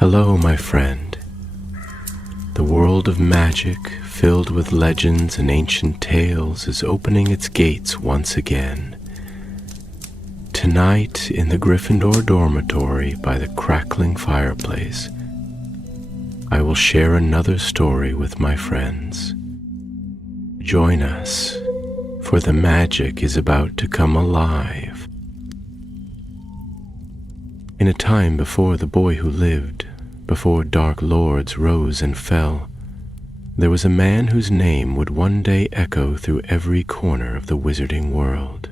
Hello, my friend. The world of magic, filled with legends and ancient tales, is opening its gates once again. Tonight, in the Gryffindor dormitory by the crackling fireplace, I will share another story with my friends. Join us, for the magic is about to come alive. In a time before the boy who lived, before dark lords rose and fell, there was a man whose name would one day echo through every corner of the wizarding world.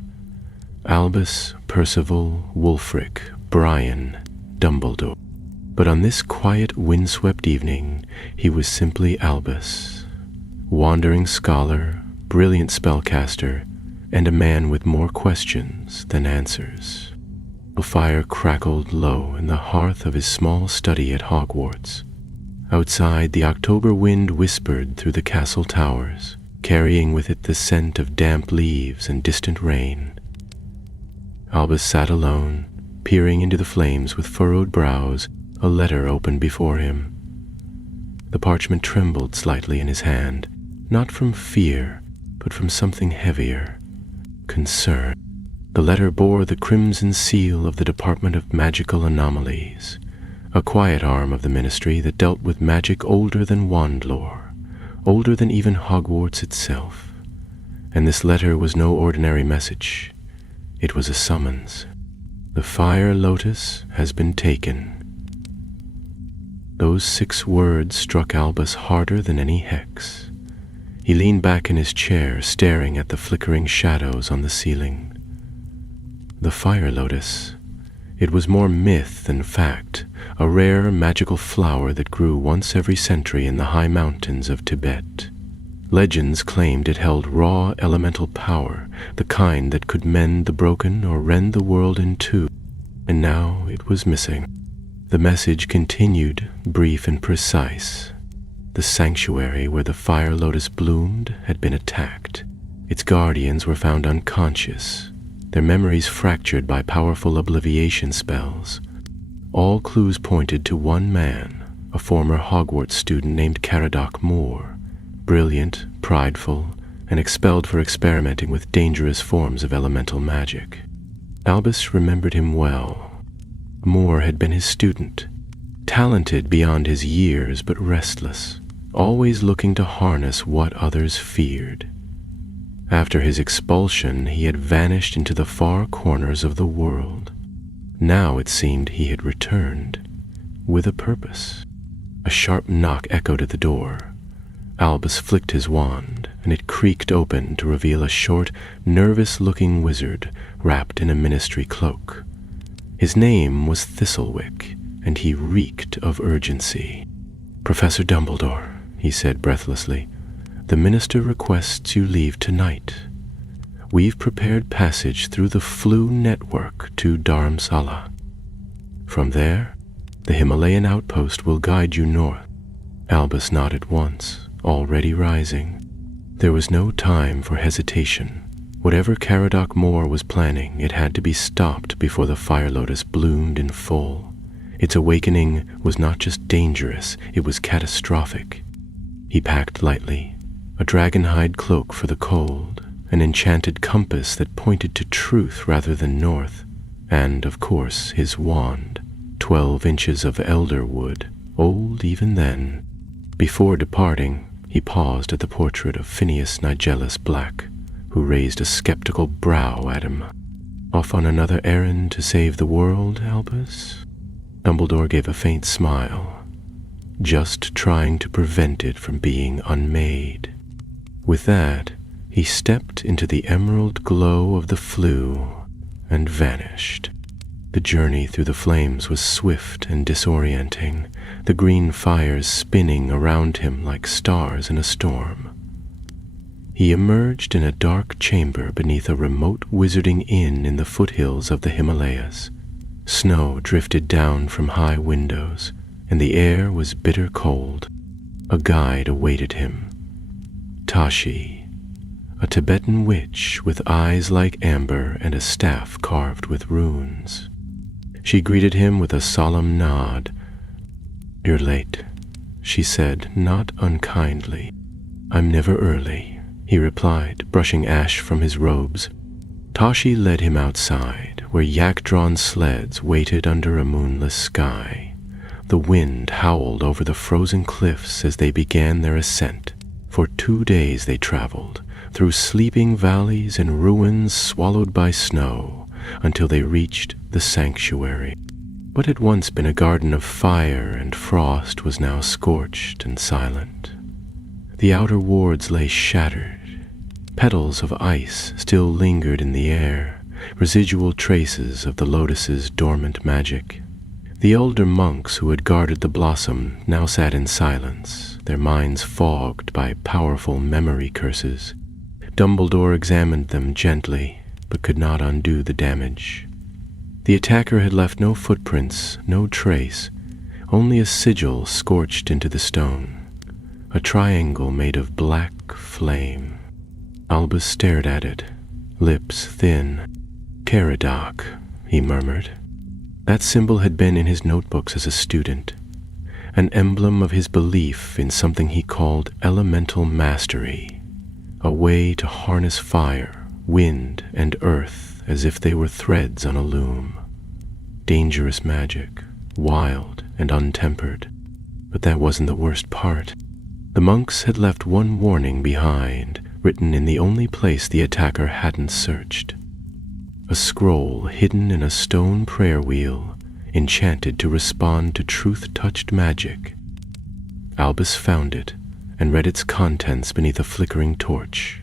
Albus Percival Wulfric Brian Dumbledore. But on this quiet, windswept evening, he was simply Albus, wandering scholar, brilliant spellcaster, and a man with more questions than answers. A fire crackled low in the hearth of his small study at Hogwarts. Outside, the October wind whispered through the castle towers, carrying with it the scent of damp leaves and distant rain. Albus sat alone, peering into the flames with furrowed brows, a letter open before him. The parchment trembled slightly in his hand, not from fear, but from something heavier, concern. The letter bore the crimson seal of the Department of Magical Anomalies, a quiet arm of the ministry that dealt with magic older than wand lore, older than even Hogwarts itself. And this letter was no ordinary message. It was a summons. The fire Lotus has been taken. Those 6 words struck Albus harder than any hex. He leaned back in his chair, staring at the flickering shadows on the ceiling. The fire lotus. It was more myth than fact, a rare magical flower that grew once every century in the high mountains of Tibet. Legends claimed it held raw elemental power, the kind that could mend the broken or rend the world in two, and now it was missing. The message continued, brief and precise. The sanctuary where the fire lotus bloomed had been attacked. Its guardians were found unconscious, their memories fractured by powerful obliviation spells. All clues pointed to one man, a former Hogwarts student named Caradoc Moore, brilliant, prideful, and expelled for experimenting with dangerous forms of elemental magic. Albus remembered him well. Moore had been his student, talented beyond his years but restless, always looking to harness what others feared. After his expulsion, he had vanished into the far corners of the world. Now it seemed he had returned, with a purpose. A sharp knock echoed at the door. Albus flicked his wand, and it creaked open to reveal a short, nervous-looking wizard wrapped in a ministry cloak. His name was Thistlewick, and he reeked of urgency. "Professor Dumbledore," he said breathlessly, "the minister requests you leave tonight. We've prepared passage through the Flu network to Dharamsala. From there, the Himalayan outpost will guide you north." Albus nodded once, already rising. There was no time for hesitation. Whatever Caradoc Moore was planning, it had to be stopped before the fire lotus bloomed in full. Its awakening was not just dangerous, it was catastrophic. He packed lightly, a dragon-hide cloak for the cold, an enchanted compass that pointed to truth rather than north, and, of course, his wand, 12 inches of elder wood, old even then. Before departing, he paused at the portrait of Phineas Nigellus Black, who raised a skeptical brow at him. "Off on another errand to save the world, Albus?" Dumbledore gave a faint smile. "Just trying to prevent it from being unmade." With that, he stepped into the emerald glow of the Flu and vanished. The journey through the flames was swift and disorienting, the green fires spinning around him like stars in a storm. He emerged in a dark chamber beneath a remote wizarding inn in the foothills of the Himalayas. Snow drifted down from high windows, and the air was bitter cold. A guide awaited him. Tashi, a Tibetan witch with eyes like amber and a staff carved with runes. She greeted him with a solemn nod. "You're late," she said, not unkindly. "I'm never early," he replied, brushing ash from his robes. Tashi led him outside, where yak-drawn sleds waited under a moonless sky. The wind howled over the frozen cliffs as they began their ascent. For 2 days they traveled, through sleeping valleys and ruins swallowed by snow, until they reached the sanctuary. What had once been a garden of fire and frost was now scorched and silent. The outer wards lay shattered. Petals of ice still lingered in the air, residual traces of the Lotus's dormant magic. The elder monks who had guarded the blossom now sat in silence, their minds fogged by powerful memory curses. Dumbledore examined them gently, but could not undo the damage. The attacker had left no footprints, no trace, only a sigil scorched into the stone, a triangle made of black flame. Albus stared at it, lips thin. "Caradoc," he murmured. That symbol had been in his notebooks as a student, an emblem of his belief in something he called elemental mastery, a way to harness fire, wind, and earth as if they were threads on a loom. Dangerous magic, wild and untempered. But that wasn't the worst part. The monks had left one warning behind, written in the only place the attacker hadn't searched. A scroll hidden in a stone prayer wheel, enchanted to respond to truth-touched magic. Albus found it and read its contents beneath a flickering torch.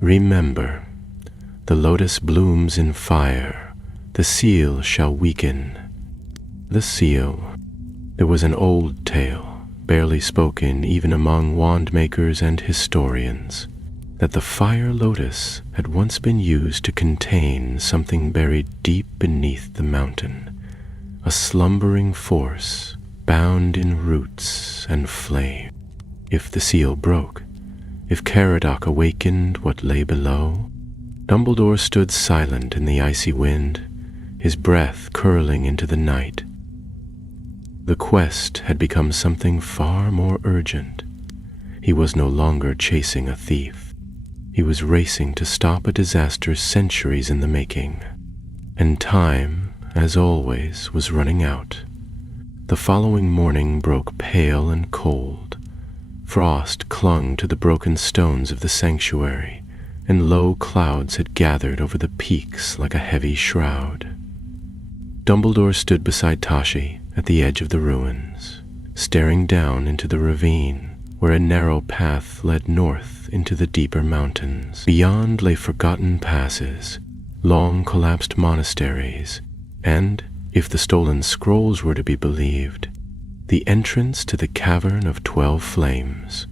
"Remember, the lotus blooms in fire. The seal shall weaken." The seal. There was an old tale, barely spoken even among wand-makers and historians, that the fire lotus had once been used to contain something buried deep beneath the mountain, a slumbering force bound in roots and flame. If the seal broke, if Caradoc awakened what lay below, Dumbledore stood silent in the icy wind, his breath curling into the night. The quest had become something far more urgent. He was no longer chasing a thief. He was racing to stop a disaster centuries in the making. And time, as always, was running out. The following morning broke pale and cold. Frost clung to the broken stones of the sanctuary, and low clouds had gathered over the peaks like a heavy shroud. Dumbledore stood beside Tashi at the edge of the ruins, staring down into the ravine, where a narrow path led north into the deeper mountains. Beyond lay forgotten passes, long collapsed monasteries, and, if the stolen scrolls were to be believed, the entrance to the Cavern of 12 Flames,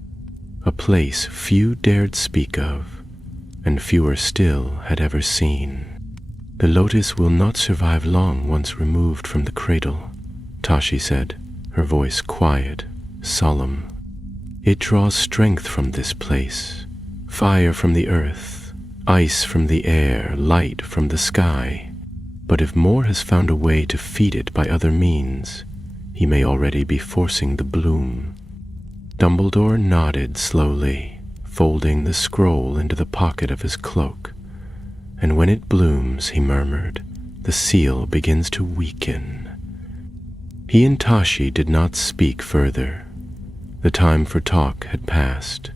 a place few dared speak of, and fewer still had ever seen. "The lotus will not survive long once removed from the cradle," Tashi said, her voice quiet, solemn. "It draws strength from this place, fire from the earth, ice from the air, light from the sky. But if Moore has found a way to feed it by other means, he may already be forcing the bloom." Dumbledore nodded slowly, folding the scroll into the pocket of his cloak. "And when it blooms," he murmured, "the seal begins to weaken." He and Tashi did not speak further. The time for talk had passed.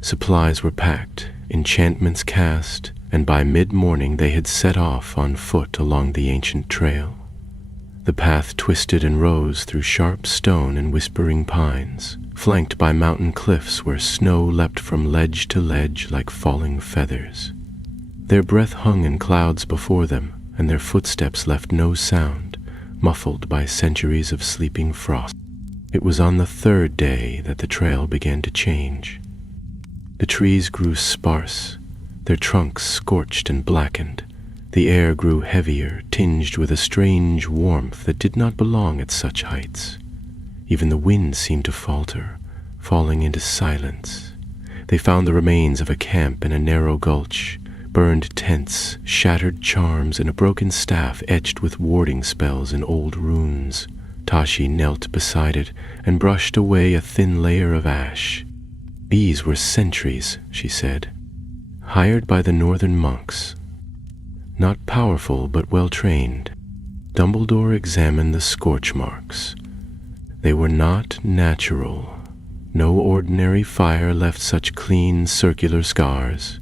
Supplies were packed, enchantments cast, and by mid-morning they had set off on foot along the ancient trail. The path twisted and rose through sharp stone and whispering pines, flanked by mountain cliffs where snow leapt from ledge to ledge like falling feathers. Their breath hung in clouds before them, and their footsteps left no sound, muffled by centuries of sleeping frost. It was on the 3rd day that the trail began to change. The trees grew sparse, their trunks scorched and blackened. The air grew heavier, tinged with a strange warmth that did not belong at such heights. Even the wind seemed to falter, falling into silence. They found the remains of a camp in a narrow gulch, burned tents, shattered charms, and a broken staff etched with warding spells in old runes. Tashi knelt beside it and brushed away a thin layer of ash. These were sentries, she said, hired by the northern monks. Not powerful, but well-trained. Dumbledore examined the scorch marks. They were not natural. No ordinary fire left such clean, circular scars.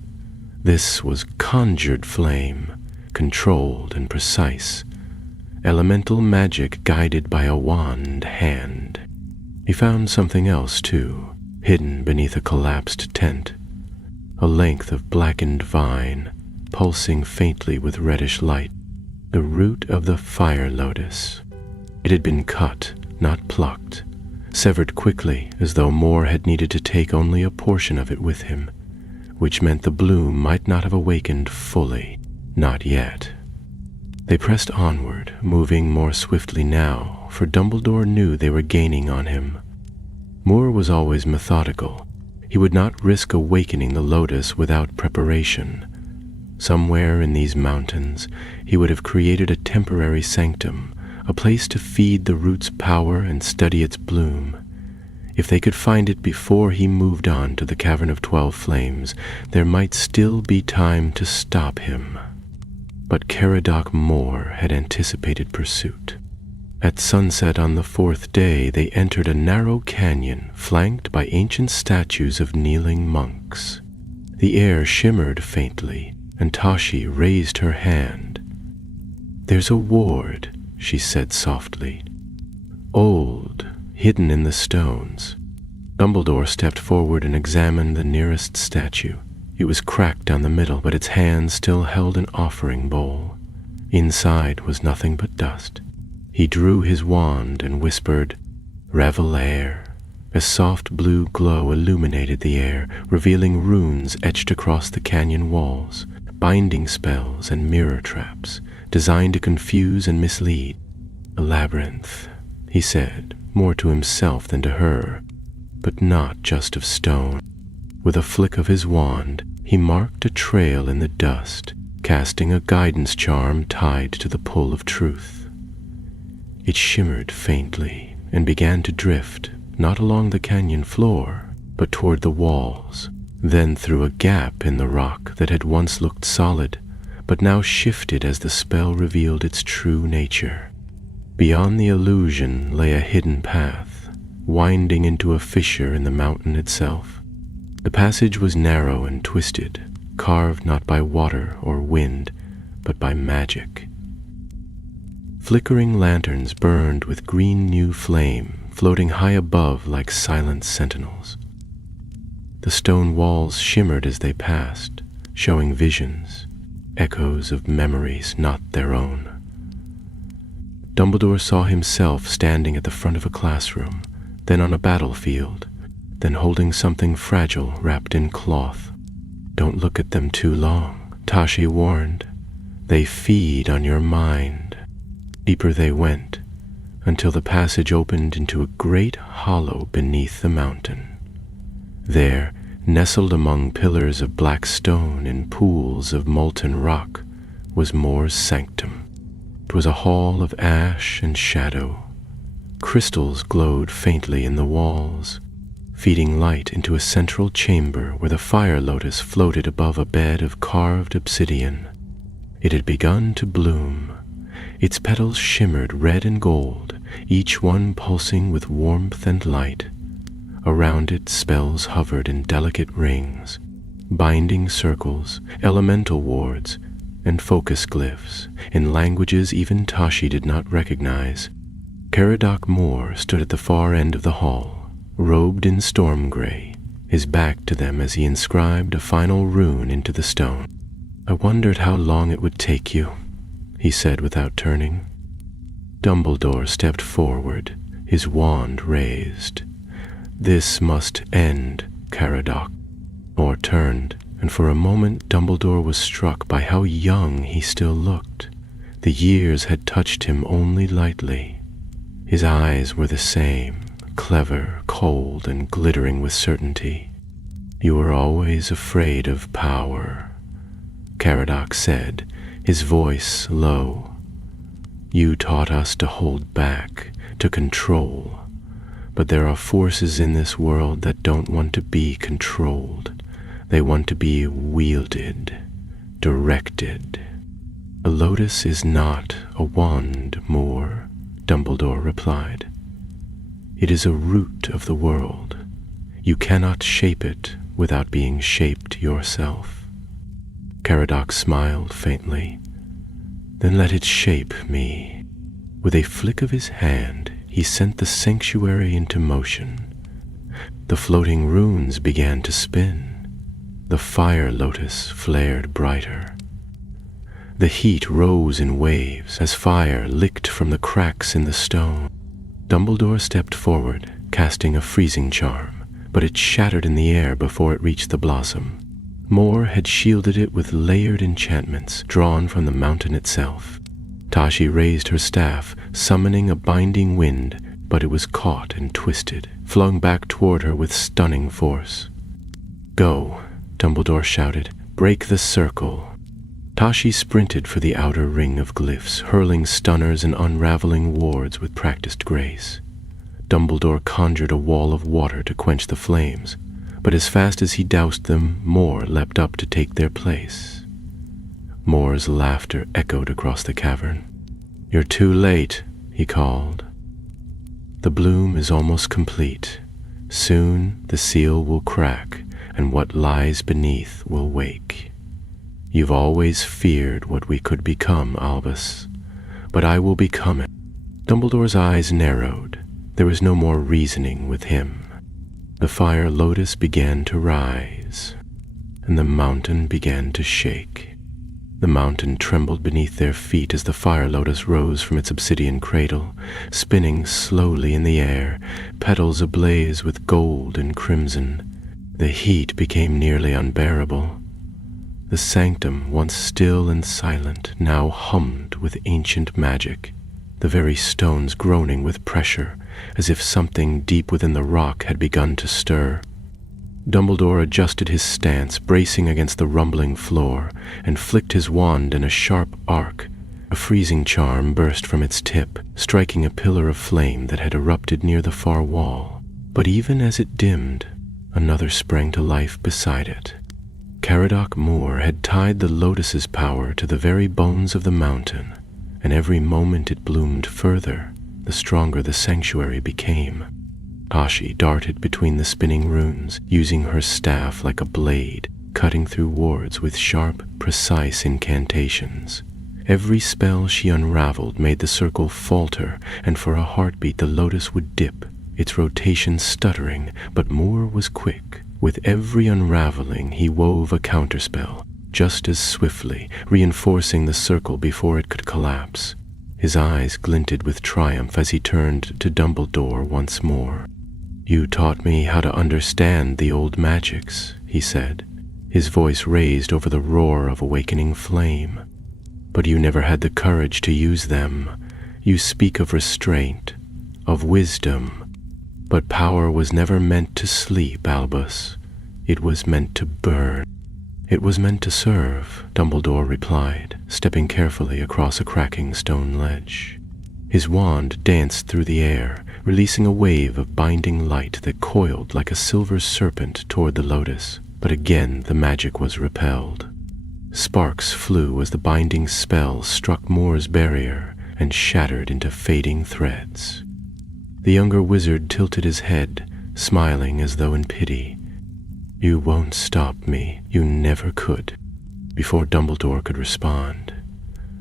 This was conjured flame, controlled and precise. Elemental magic guided by a wand hand. He found something else, too, hidden beneath a collapsed tent. A length of blackened vine, pulsing faintly with reddish light. The root of the fire lotus. It had been cut, not plucked, severed quickly as though Moore had needed to take only a portion of it with him, which meant the bloom might not have awakened fully, not yet. They pressed onward, moving more swiftly now, for Dumbledore knew they were gaining on him. Moore was always methodical. He would not risk awakening the lotus without preparation. Somewhere in these mountains, he would have created a temporary sanctum, a place to feed the root's power and study its bloom. If they could find it before he moved on to the Cavern of 12 Flames, there might still be time to stop him. But Caradoc Moore had anticipated pursuit. At sunset on the 4th day, they entered a narrow canyon flanked by ancient statues of kneeling monks. The air shimmered faintly, and Tashi raised her hand. "There's a ward," she said softly. "Old, hidden in the stones." Dumbledore stepped forward and examined the nearest statue. It was cracked down the middle, but its hand still held an offering bowl. Inside was nothing but dust. He drew his wand and whispered, "Revelare." A soft blue glow illuminated the air, revealing runes etched across the canyon walls, binding spells and mirror traps, designed to confuse and mislead. "A labyrinth," he said, more to himself than to her, but not just of stone. With a flick of his wand, he marked a trail in the dust, casting a guidance charm tied to the pull of truth. It shimmered faintly and began to drift, not along the canyon floor, but toward the walls, then through a gap in the rock that had once looked solid, but now shifted as the spell revealed its true nature. Beyond the illusion lay a hidden path, winding into a fissure in the mountain itself. The passage was narrow and twisted, carved not by water or wind, but by magic. Flickering lanterns burned with green new flame, floating high above like silent sentinels. The stone walls shimmered as they passed, showing visions, echoes of memories not their own. Dumbledore saw himself standing at the front of a classroom, then on a battlefield, then holding something fragile wrapped in cloth. "Don't look at them too long," Tashi warned. "They feed on your mind." Deeper they went, until the passage opened into a great hollow beneath the mountain. There, nestled among pillars of black stone and pools of molten rock, was Moore's sanctum. It was a hall of ash and shadow. Crystals glowed faintly in the walls, feeding light into a central chamber where the fire lotus floated above a bed of carved obsidian. It had begun to bloom. Its petals shimmered red and gold, each one pulsing with warmth and light. Around it, spells hovered in delicate rings, binding circles, elemental wards, and focus glyphs in languages even Tashi did not recognize. Caradoc Moore stood at the far end of the hall, robed in storm gray, his back to them as he inscribed a final rune into the stone. "I wondered how long it would take you," he said without turning. Dumbledore stepped forward, his wand raised. "This must end, Caradoc." Moore turned, and for a moment Dumbledore was struck by how young he still looked. The years had touched him only lightly. His eyes were the same, clever, cold, and glittering with certainty. "You were always afraid of power," Caradoc said, his voice low. "You taught us to hold back, to control. But there are forces in this world that don't want to be controlled. They want to be wielded, directed. A lotus is not a wand, Moore, Dumbledore replied. It is a root of the world. You cannot shape it without being shaped yourself. Caradoc smiled faintly. Then let it shape me. With a flick of his hand, he sent the sanctuary into motion. The floating runes began to spin. The fire lotus flared brighter. The heat rose in waves as fire licked from the cracks in the stone. Dumbledore stepped forward, casting a freezing charm, but it shattered in the air before it reached the blossom. Moore had shielded it with layered enchantments drawn from the mountain itself. Tashi raised her staff, summoning a binding wind, but it was caught and twisted, flung back toward her with stunning force. Go, Dumbledore shouted. Break the circle. Tashi sprinted for the outer ring of glyphs, hurling stunners and unraveling wards with practiced grace. Dumbledore conjured a wall of water to quench the flames, but as fast as he doused them, more leapt up to take their place. Moore's laughter echoed across the cavern. You're too late, he called. The bloom is almost complete. Soon the seal will crack, and what lies beneath will wake. You've always feared what we could become, Albus, but I will become it. Dumbledore's eyes narrowed. There was no more reasoning with him. The fire lotus began to rise, and the mountain began to shake. The mountain trembled beneath their feet as the fire lotus rose from its obsidian cradle, spinning slowly in the air, petals ablaze with gold and crimson. The heat became nearly unbearable. The sanctum, once still and silent, now hummed with ancient magic, the very stones groaning with pressure, as if something deep within the rock had begun to stir. Dumbledore adjusted his stance, bracing against the rumbling floor, and flicked his wand in a sharp arc. A freezing charm burst from its tip, striking a pillar of flame that had erupted near the far wall. But even as it dimmed, another sprang to life beside it. Caradoc Moore had tied the lotus's power to the very bones of the mountain, and every moment it bloomed further, the stronger the sanctuary became. Tashi darted between the spinning runes, using her staff like a blade, cutting through wards with sharp, precise incantations. Every spell she unraveled made the circle falter, and for a heartbeat the lotus would dip, its rotation stuttering, but Moore was quick. With every unraveling, he wove a counterspell, just as swiftly, reinforcing the circle before it could collapse. His eyes glinted with triumph as he turned to Dumbledore once more. You taught me how to understand the old magics, he said, his voice raised over the roar of awakening flame. But you never had the courage to use them. You speak of restraint, of wisdom. But power was never meant to sleep, Albus. It was meant to burn. It was meant to serve, Dumbledore replied, stepping carefully across a cracking stone ledge. His wand danced through the air, releasing a wave of binding light that coiled like a silver serpent toward the lotus, but again the magic was repelled. Sparks flew as the binding spell struck Moore's barrier and shattered into fading threads. The younger wizard tilted his head, smiling as though in pity. You won't stop me. You never could. Before Dumbledore could respond,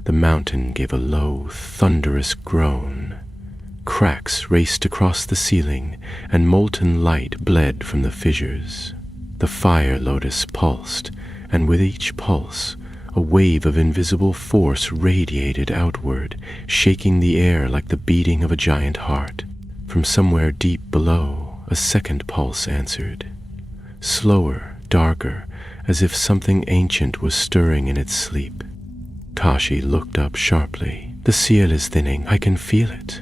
the mountain gave a low, thunderous groan. Cracks raced across the ceiling, and molten light bled from the fissures. The fire lotus pulsed, and with each pulse, a wave of invisible force radiated outward, shaking the air like the beating of a giant heart. From somewhere deep below, a second pulse answered. Slower, darker, as if something ancient was stirring in its sleep. Tashi looked up sharply. The seal is thinning. I can feel it.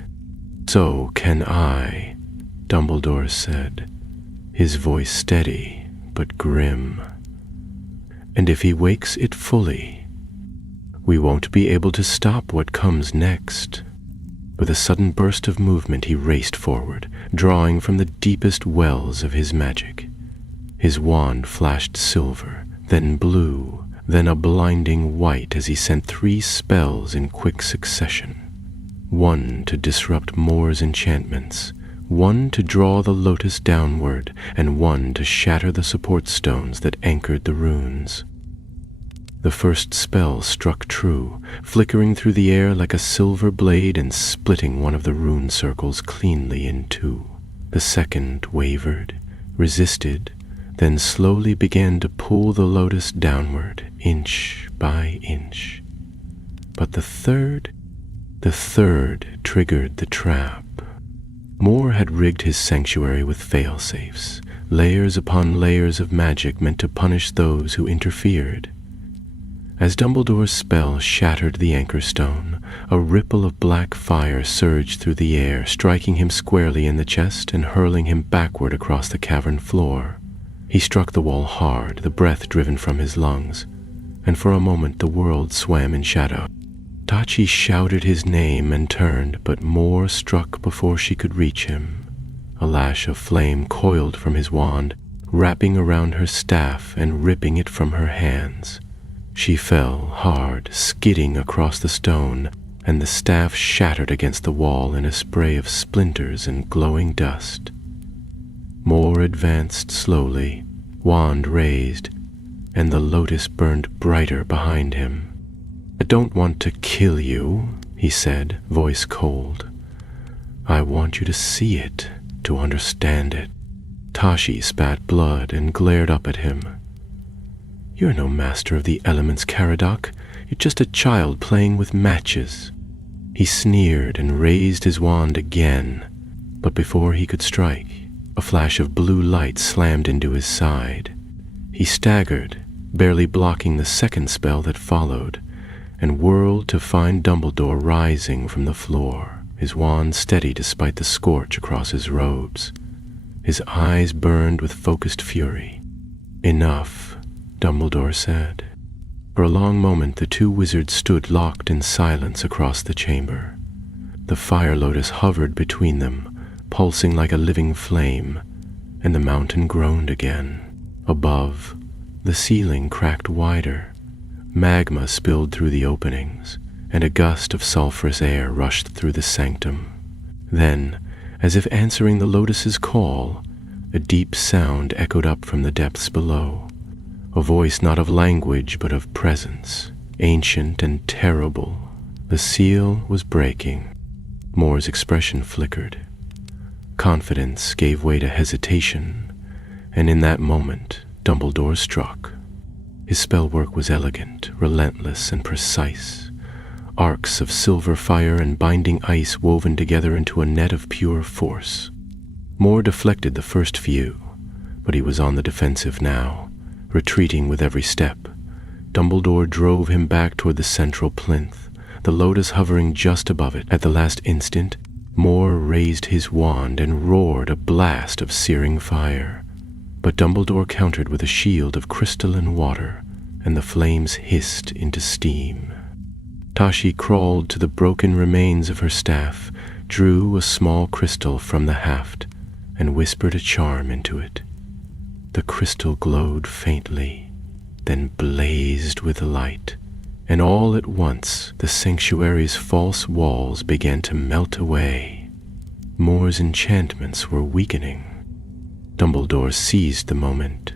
So can I, Dumbledore said, his voice steady but grim. And if he wakes it fully, we won't be able to stop what comes next. With a sudden burst of movement, he raced forward, drawing from the deepest wells of his magic. His wand flashed silver, then blue, then a blinding white as he sent 3 spells in quick succession. 1 to disrupt Moore's enchantments, 1 to draw the Lotus downward, and 1 to shatter the support stones that anchored the runes. The first spell struck true, flickering through the air like a silver blade and splitting one of the rune circles cleanly in 2. The second wavered, resisted, then slowly began to pull the Lotus downward, inch by inch. But the third triggered the trap. Moore had rigged his sanctuary with fail-safes, layers upon layers of magic meant to punish those who interfered. As Dumbledore's spell shattered the anchor stone, a ripple of black fire surged through the air, striking him squarely in the chest and hurling him backward across the cavern floor. He struck the wall hard, the breath driven from his lungs, and for a moment the world swam in shadow. Tachi shouted his name and turned, but Moore struck before she could reach him. A lash of flame coiled from his wand, wrapping around her staff and ripping it from her hands. She fell hard, skidding across the stone, and the staff shattered against the wall in a spray of splinters and glowing dust. Moore advanced slowly, wand raised, and the Lotus burned brighter behind him. "I don't want to kill you," he said, voice cold. "I want you to see it, to understand it." Tashi spat blood and glared up at him. "You're no master of the elements, Caradoc. You're just a child playing with matches." He sneered and raised his wand again, but before he could strike, a flash of blue light slammed into his side. He staggered, barely blocking the second spell that followed, and whirled to find Dumbledore rising from the floor, his wand steady despite the scorch across his robes. His eyes burned with focused fury. "Enough," Dumbledore said. For a long moment the 2 wizards stood locked in silence across the chamber. The fire lotus hovered between them, pulsing like a living flame, and the mountain groaned again. Above, the ceiling cracked wider. Magma spilled through the openings, and a gust of sulphurous air rushed through the sanctum. Then, as if answering the Lotus's call, a deep sound echoed up from the depths below. A voice not of language but of presence, ancient and terrible. The seal was breaking. Moore's expression flickered. Confidence gave way to hesitation, and in that moment Dumbledore struck. His spellwork was elegant, relentless, and precise. Arcs of silver fire and binding ice woven together into a net of pure force. Moore deflected the first few, but he was on the defensive now, retreating with every step. Dumbledore drove him back toward the central plinth, the Lotus hovering just above it. At the last instant, Moore raised his wand and roared a blast of searing fire. But Dumbledore countered with a shield of crystalline water, and the flames hissed into steam. Tashi crawled to the broken remains of her staff, drew a small crystal from the haft, and whispered a charm into it. The crystal glowed faintly, then blazed with light, and all at once the sanctuary's false walls began to melt away. Moore's enchantments were weakening. Dumbledore seized the moment.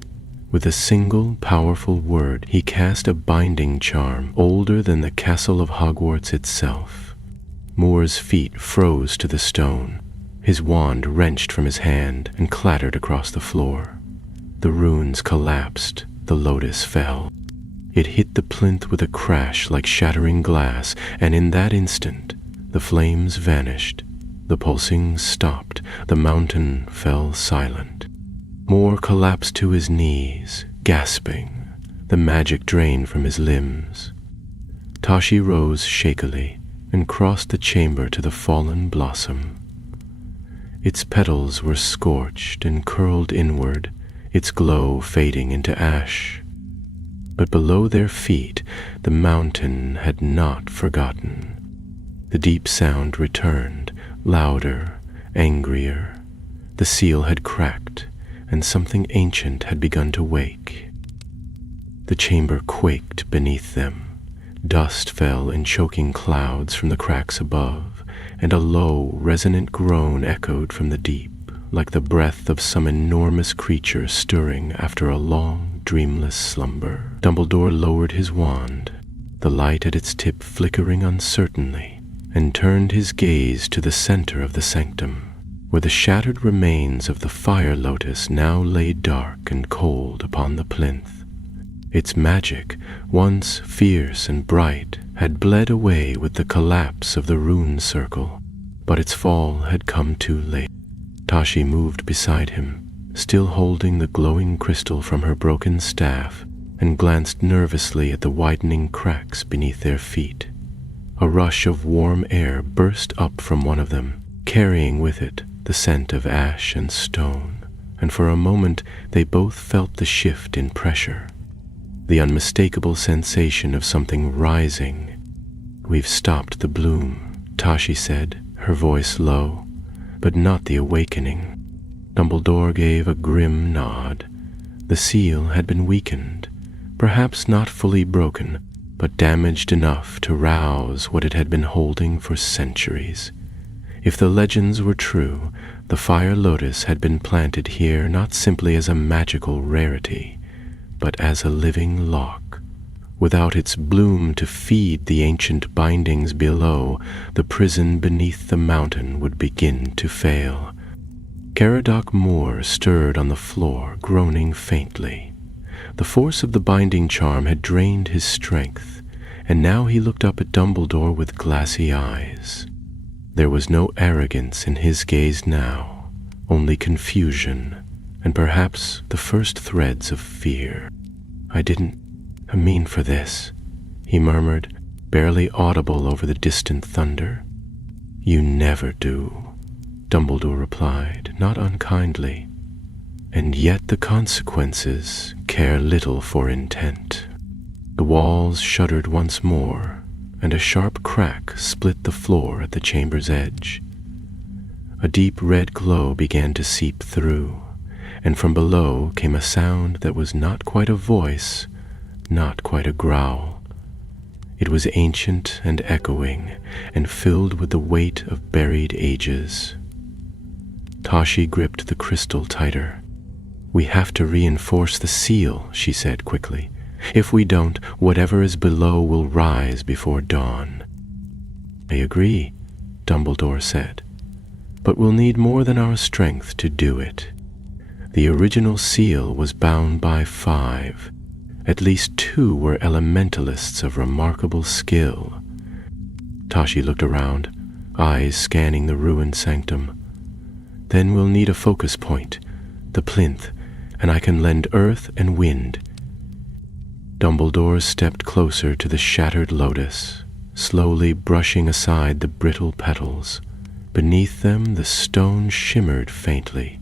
With a single powerful word, he cast a binding charm older than the castle of Hogwarts itself. Moore's feet froze to the stone. His wand wrenched from his hand and clattered across the floor. The runes collapsed, the Lotus fell. It hit the plinth with a crash like shattering glass, and in that instant, the flames vanished. The pulsing stopped, the mountain fell silent. Moore collapsed to his knees, gasping, the magic drained from his limbs. Tashi rose shakily and crossed the chamber to the fallen blossom. Its petals were scorched and curled inward, its glow fading into ash. But below their feet, the mountain had not forgotten. The deep sound returned, louder, angrier. The seal had cracked, and something ancient had begun to wake. The chamber quaked beneath them. Dust fell in choking clouds from the cracks above, and a low, resonant groan echoed from the deep, like the breath of some enormous creature stirring after a long, dreamless slumber. Dumbledore lowered his wand, the light at its tip flickering uncertainly, and turned his gaze to the center of the sanctum, where the shattered remains of the fire lotus now lay dark and cold upon the plinth. Its magic, once fierce and bright, had bled away with the collapse of the rune circle, but its fall had come too late. Tashi moved beside him, still holding the glowing crystal from her broken staff, and glanced nervously at the widening cracks beneath their feet. A rush of warm air burst up from one of them, carrying with it the scent of ash and stone, and for a moment they both felt the shift in pressure, the unmistakable sensation of something rising. "We've stopped the bloom," Tashi said, her voice low, but not the awakening. Dumbledore gave a grim nod. The seal had been weakened, perhaps not fully broken, but damaged enough to rouse what it had been holding for centuries. If the legends were true, the fire lotus had been planted here not simply as a magical rarity, but as a living lock. Without its bloom to feed the ancient bindings below, the prison beneath the mountain would begin to fail. Caradoc Moore stirred on the floor, groaning faintly. The force of the binding charm had drained his strength, and now he looked up at Dumbledore with glassy eyes. There was no arrogance in his gaze now, only confusion, and perhaps the first threads of fear. "I didn't mean for this," he murmured, barely audible over the distant thunder. "You never do," Dumbledore replied, not unkindly. "And yet the consequences care little for intent." The walls shuddered once more, and a sharp crack split the floor at the chamber's edge. A deep red glow began to seep through, and from below came a sound that was not quite a voice, not quite a growl. It was ancient and echoing, and filled with the weight of buried ages. Tashi gripped the crystal tighter. "We have to reinforce the seal," she said quickly. "If we don't, whatever is below will rise before dawn." "I agree," Dumbledore said, "but we'll need more than our strength to do it. The original seal was bound by 5. At least 2 were elementalists of remarkable skill." Tashi looked around, eyes scanning the ruined sanctum. "Then we'll need a focus point, the plinth, and I can lend earth and wind." Dumbledore stepped closer to the shattered lotus, slowly brushing aside the brittle petals. Beneath them the stone shimmered faintly,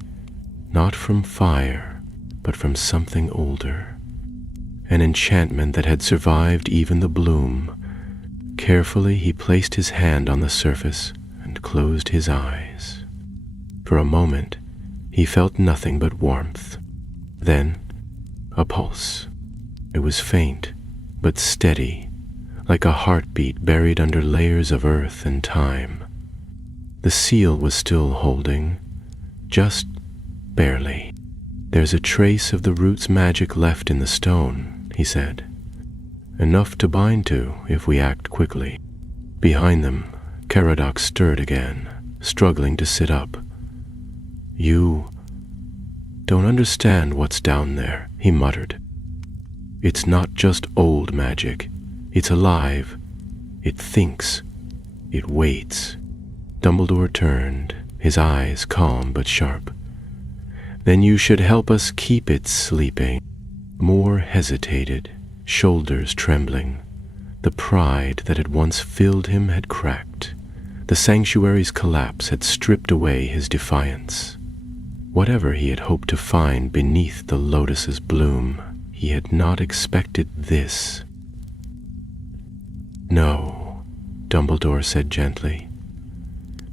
not from fire, but from something older. An enchantment that had survived even the bloom. Carefully he placed his hand on the surface and closed his eyes. For a moment he felt nothing but warmth. Then a pulse. It was faint, but steady, like a heartbeat buried under layers of earth and time. The seal was still holding, just barely. "There's a trace of the root's magic left in the stone," he said. "Enough to bind to if we act quickly." Behind them, Caradoc stirred again, struggling to sit up. "You don't understand what's down there," he muttered. "It's not just old magic. It's alive. It thinks. It waits." Dumbledore turned, his eyes calm but sharp. "Then you should help us keep it sleeping." Moore hesitated, shoulders trembling. The pride that had once filled him had cracked. The sanctuary's collapse had stripped away his defiance. Whatever he had hoped to find beneath the lotus's bloom, he had not expected this. "No," Dumbledore said gently.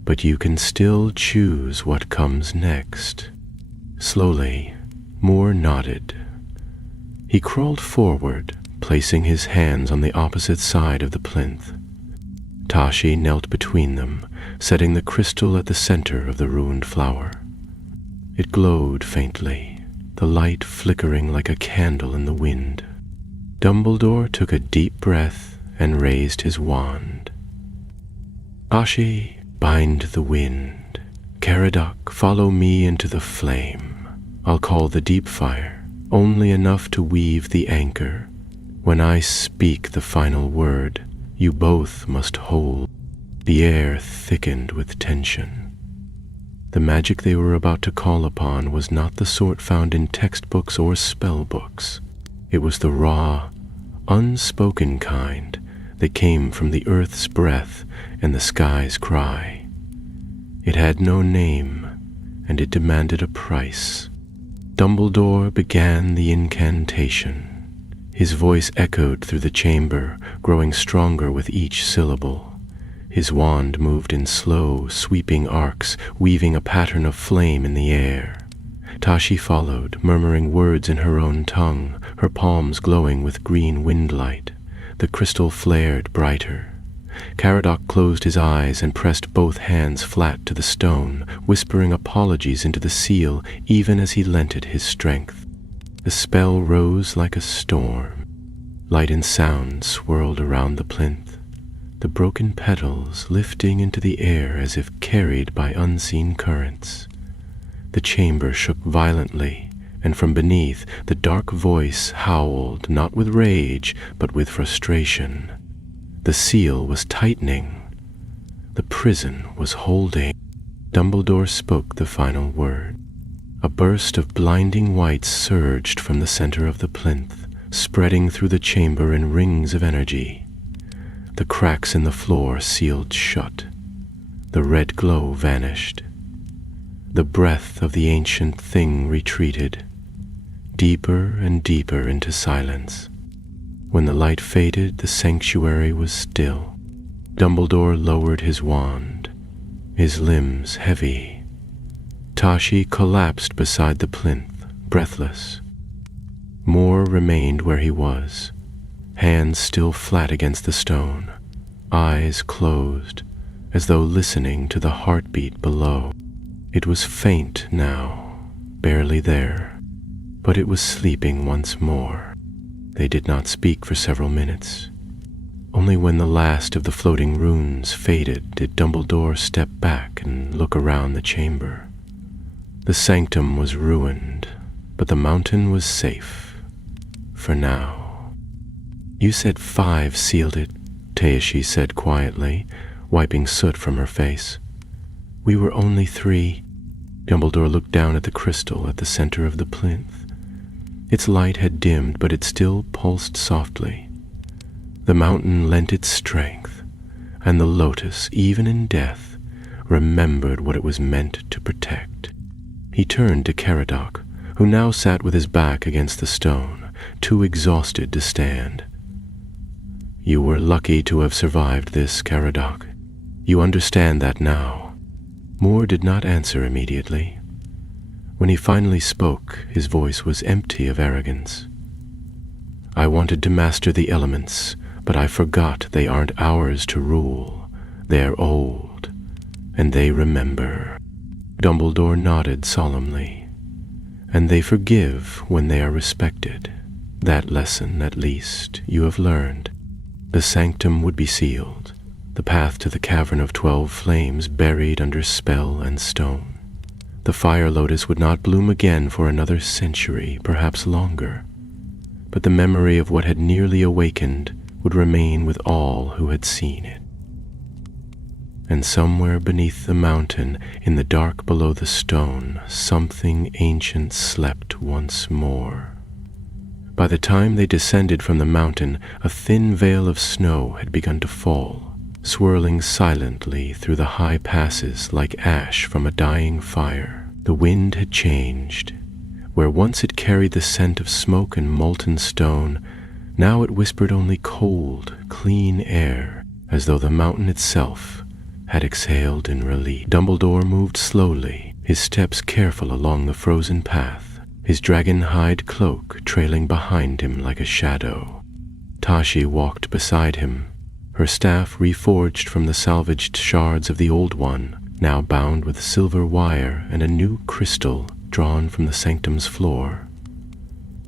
But you can still choose what comes next. Slowly, Moore nodded. He crawled forward, placing his hands on the opposite side of the plinth. Tashi knelt between them, setting the crystal at the center of the ruined flower. It glowed faintly, the light flickering like a candle in the wind. Dumbledore took a deep breath and raised his wand. Tashi, bind the wind. Caradoc, follow me into the flame. I'll call the deep fire, only enough to weave the anchor. When I speak the final word, you both must hold. The air thickened with tension. The magic they were about to call upon was not the sort found in textbooks or spell books. It was the raw, unspoken kind that came from the earth's breath and the sky's cry. It had no name, and it demanded a price. Dumbledore began the incantation. His voice echoed through the chamber, growing stronger with each syllable. His wand moved in slow, sweeping arcs, weaving a pattern of flame in the air. Tashi followed, murmuring words in her own tongue, her palms glowing with green windlight. The crystal flared brighter. Caradoc closed his eyes and pressed both hands flat to the stone, whispering apologies into the seal even as he lent it his strength. The spell rose like a storm. Light and sound swirled around the plinth, the broken petals lifting into the air as if carried by unseen currents. The chamber shook violently, and from beneath the dark voice howled, not with rage, but with frustration. The seal was tightening. The prison was holding. Dumbledore spoke the final word. A burst of blinding white surged from the center of the plinth, spreading through the chamber in rings of energy. The cracks in the floor sealed shut. The red glow vanished. The breath of the ancient thing retreated, deeper and deeper into silence. When the light faded, the sanctuary was still. Dumbledore lowered his wand, his limbs heavy. Tashi collapsed beside the plinth, breathless. Moore remained where he was, hands still flat against the stone, eyes closed, as though listening to the heartbeat below. It was faint now, barely there, but it was sleeping once more. They did not speak for several minutes. Only when the last of the floating runes faded did Dumbledore step back and look around the chamber. The sanctum was ruined, but the mountain was safe, for now. You said 5 sealed it, Tayashi said quietly, wiping soot from her face. We were only 3. Dumbledore looked down at the crystal at the center of the plinth. Its light had dimmed, but it still pulsed softly. The mountain lent its strength, and the Lotus, even in death, remembered what it was meant to protect. He turned to Caradoc, who now sat with his back against the stone, too exhausted to stand. You were lucky to have survived this, Caradoc. You understand that now. Moore did not answer immediately. When he finally spoke, his voice was empty of arrogance. I wanted to master the elements, but I forgot they aren't ours to rule. They're old, and they remember. Dumbledore nodded solemnly. And they forgive when they are respected. That lesson, at least, you have learned. The sanctum would be sealed, the path to the cavern of 12 flames buried under spell and stone. The fire lotus would not bloom again for another century, perhaps longer. But the memory of what had nearly awakened would remain with all who had seen it. And somewhere beneath the mountain, in the dark below the stone, something ancient slept once more. By the time they descended from the mountain, a thin veil of snow had begun to fall, swirling silently through the high passes like ash from a dying fire. The wind had changed. Where once it carried the scent of smoke and molten stone, now it whispered only cold, clean air. as though the mountain itself had exhaled in relief. Dumbledore moved slowly, his steps careful along the frozen path, his dragon-hide cloak trailing behind him like a shadow. Tashi walked beside him, her staff reforged from the salvaged shards of the old one, now bound with silver wire and a new crystal drawn from the sanctum's floor.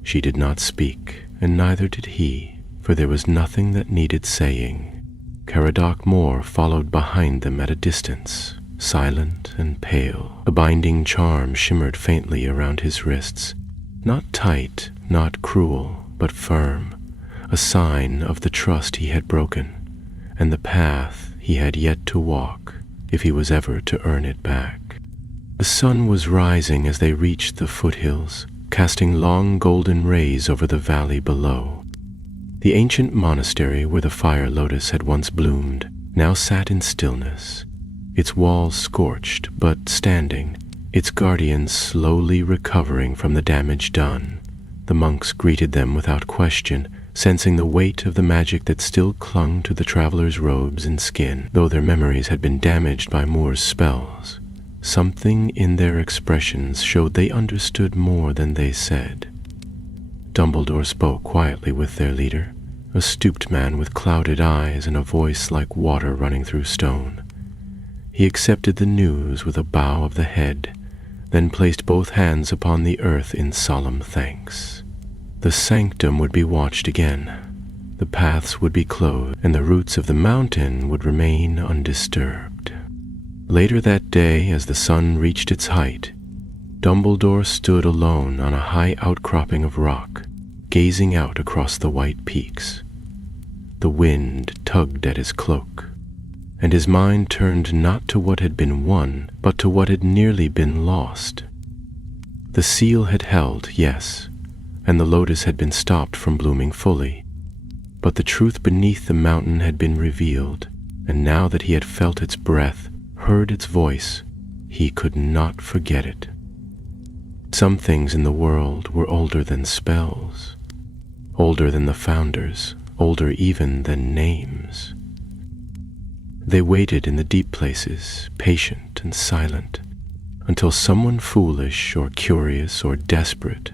She did not speak, and neither did he, for there was nothing that needed saying. Caradoc Moore followed behind them at a distance, silent and pale. A binding charm shimmered faintly around his wrists, not tight, not cruel, but firm, a sign of the trust he had broken, and the path he had yet to walk, if he was ever to earn it back. The sun was rising as they reached the foothills, casting long golden rays over the valley below. The ancient monastery where the fire lotus had once bloomed now sat in stillness, its walls scorched but standing, its guardians slowly recovering from the damage done. The monks greeted them without question, sensing the weight of the magic that still clung to the travelers' robes and skin, though their memories had been damaged by Moore's spells. Something in their expressions showed they understood more than they said. Dumbledore spoke quietly with their leader, a stooped man with clouded eyes and a voice like water running through stone. He accepted the news with a bow of the head, then placed both hands upon the earth in solemn thanks. The sanctum would be watched again, the paths would be closed, and the roots of the mountain would remain undisturbed. Later that day, as the sun reached its height, Dumbledore stood alone on a high outcropping of rock, gazing out across the white peaks. The wind tugged at his cloak, and his mind turned not to what had been won, but to what had nearly been lost. The seal had held, yes, and the lotus had been stopped from blooming fully, but the truth beneath the mountain had been revealed, and now that he had felt its breath, heard its voice, he could not forget it. Some things in the world were older than spells, older than the founders, older even than names. They waited in the deep places, patient and silent, until someone foolish or curious or desperate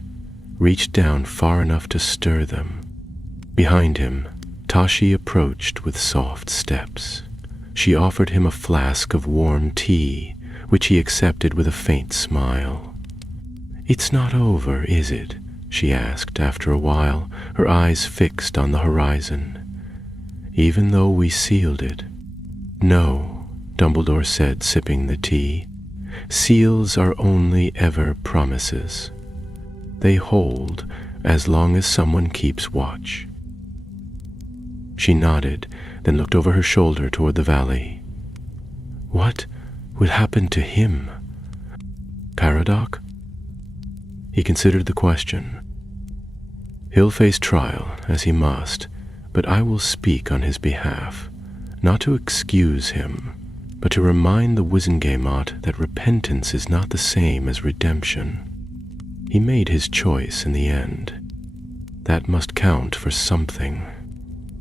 reached down far enough to stir them. Behind him, Tashi approached with soft steps. She offered him a flask of warm tea, which he accepted with a faint smile. "It's not over, is it?" she asked after a while, her eyes fixed on the horizon. "Even though we sealed it?" "No," Dumbledore said, sipping the tea. "Seals are only ever promises. They hold as long as someone keeps watch." She nodded, then looked over her shoulder toward the valley. What would happen to him? Caradoc? He considered the question. He'll face trial, as he must, but I will speak on his behalf, not to excuse him, but to remind the Wizengamot that repentance is not the same as redemption. He made his choice in the end. That must count for something.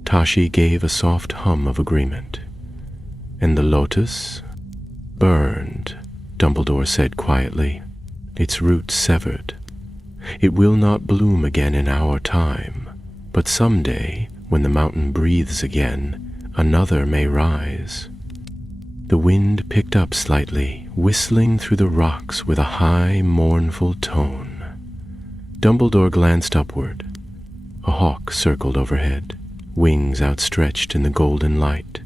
Tashi gave a soft hum of agreement. "And the lotus?" "Burned," Dumbledore said quietly, "its roots severed. It will not bloom again in our time, but someday, when the mountain breathes again, another may rise." The wind picked up slightly, whistling through the rocks with a high, mournful tone. Dumbledore glanced upward. A hawk circled overhead, wings outstretched in the golden light.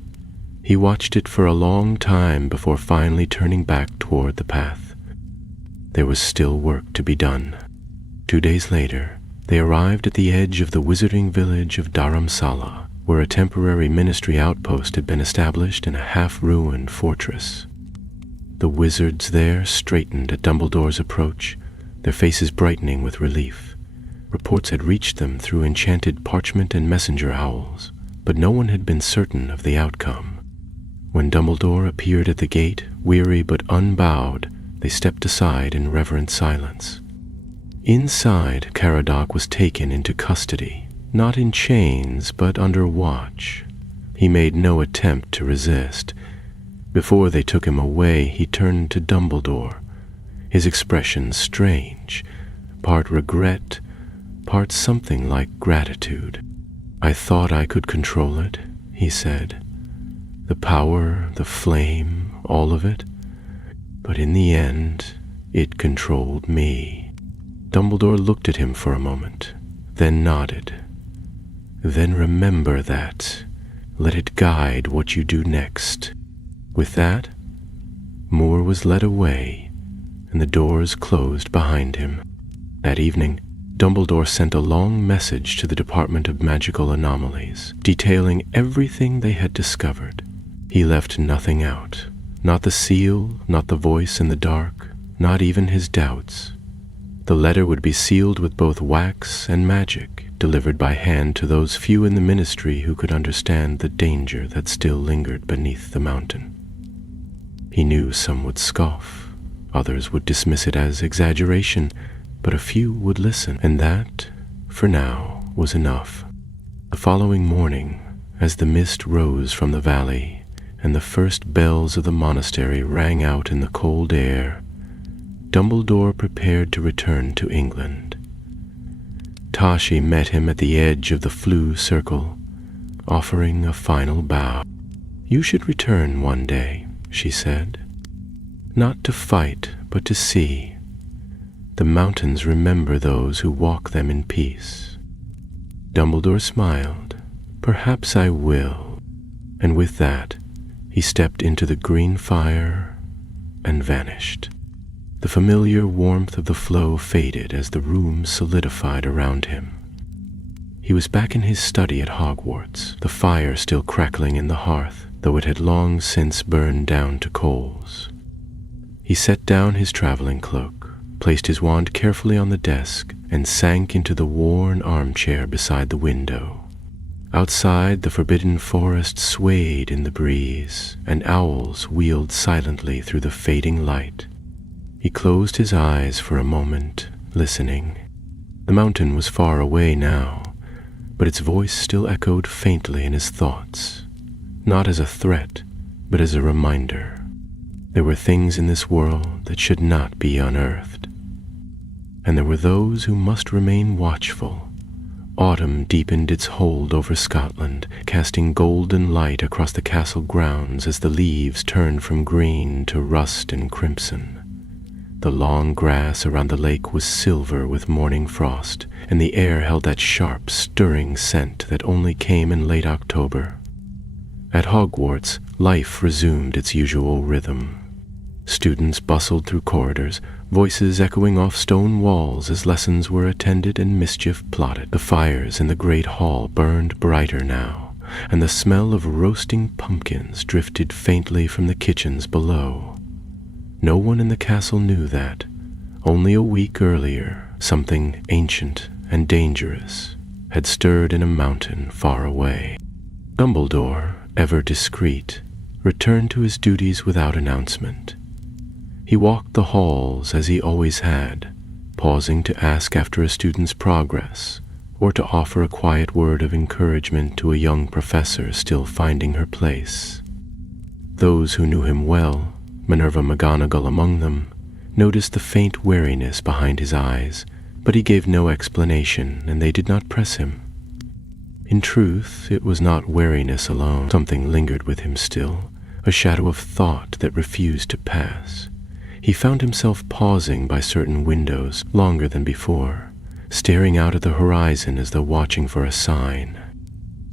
He watched it for a long time before finally turning back toward the path. There was still work to be done. 2 days later, they arrived at the edge of the wizarding village of Dharamsala, where a temporary ministry outpost had been established in a half-ruined fortress. The wizards there straightened at Dumbledore's approach, their faces brightening with relief. Reports had reached them through enchanted parchment and messenger owls, but no one had been certain of the outcome. When Dumbledore appeared at the gate, weary but unbowed, they stepped aside in reverent silence. Inside, Caradoc was taken into custody, not in chains, but under watch. He made no attempt to resist. Before they took him away, he turned to Dumbledore, his expression strange, part regret, part something like gratitude. "I thought I could control it," he said. "The power, the flame, all of it. But in the end, it controlled me." Dumbledore looked at him for a moment, then nodded. "Then remember that. Let it guide what you do next." With that, Moore was led away, and the doors closed behind him. That evening, Dumbledore sent a long message to the Department of Magical Anomalies, detailing everything they had discovered. He left nothing out, not the seal, not the voice in the dark, not even his doubts. The letter would be sealed with both wax and magic, delivered by hand to those few in the ministry who could understand the danger that still lingered beneath the mountain. He knew some would scoff, others would dismiss it as exaggeration, but a few would listen, and that, for now, was enough. The following morning, as the mist rose from the valley and the first bells of the monastery rang out in the cold air, Dumbledore prepared to return to England. Tashi met him at the edge of the Floo circle, offering a final bow. "You should return one day," she said. "Not to fight, but to see. The mountains remember those who walk them in peace." Dumbledore smiled. "Perhaps I will." And with that, he stepped into the green fire and vanished. The familiar warmth of the flow faded as the room solidified around him. He was back in his study at Hogwarts, the fire still crackling in the hearth, though it had long since burned down to coals. He set down his traveling cloak, placed his wand carefully on the desk, and sank into the worn armchair beside the window. Outside, the forbidden forest swayed in the breeze, and owls wheeled silently through the fading light. He closed his eyes for a moment, listening. The mountain was far away now, but its voice still echoed faintly in his thoughts, not as a threat, but as a reminder. There were things in this world that should not be unearthed, and there were those who must remain watchful. Autumn deepened its hold over Scotland, casting golden light across the castle grounds as the leaves turned from green to rust and crimson. The long grass around the lake was silver with morning frost, and the air held that sharp, stirring scent that only came in late October. At Hogwarts, life resumed its usual rhythm. Students bustled through corridors, voices echoing off stone walls as lessons were attended and mischief plotted. The fires in the great hall burned brighter now, and the smell of roasting pumpkins drifted faintly from the kitchens below. No one in the castle knew that, only a week earlier, something ancient and dangerous had stirred in a mountain far away. Dumbledore, ever discreet, returned to his duties without announcement. He walked the halls as he always had, pausing to ask after a student's progress or to offer a quiet word of encouragement to a young professor still finding her place. Those who knew him well, Minerva McGonagall among them, noticed the faint wariness behind his eyes, but he gave no explanation, and they did not press him. In truth, it was not wariness alone. Something lingered with him still, a shadow of thought that refused to pass. He found himself pausing by certain windows longer than before, staring out at the horizon as though watching for a sign.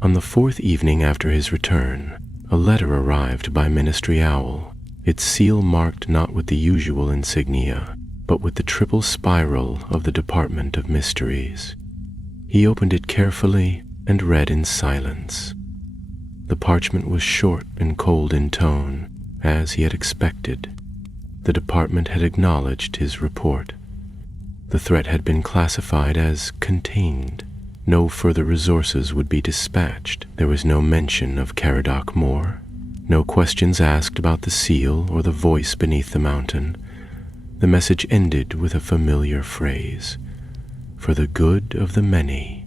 On the fourth evening after his return, a letter arrived by Ministry Owl, its seal marked not with the usual insignia, but with the triple spiral of the Department of Mysteries. He opened it carefully and read in silence. The parchment was short and cold in tone, as he had expected. The department had acknowledged his report. The threat had been classified as contained. No further resources would be dispatched. There was no mention of Caradoc Moor, no questions asked about the seal or the voice beneath the mountain. The message ended with a familiar phrase, "For the good of the many."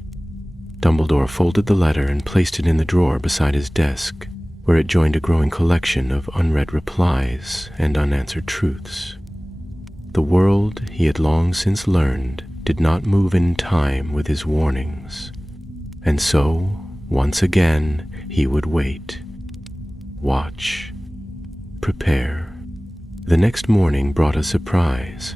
Dumbledore folded the letter and placed it in the drawer beside his desk, where it joined a growing collection of unread replies and unanswered truths. The world, he had long since learned, did not move in time with his warnings, and so, once again, he would wait, watch, prepare. The next morning brought a surprise.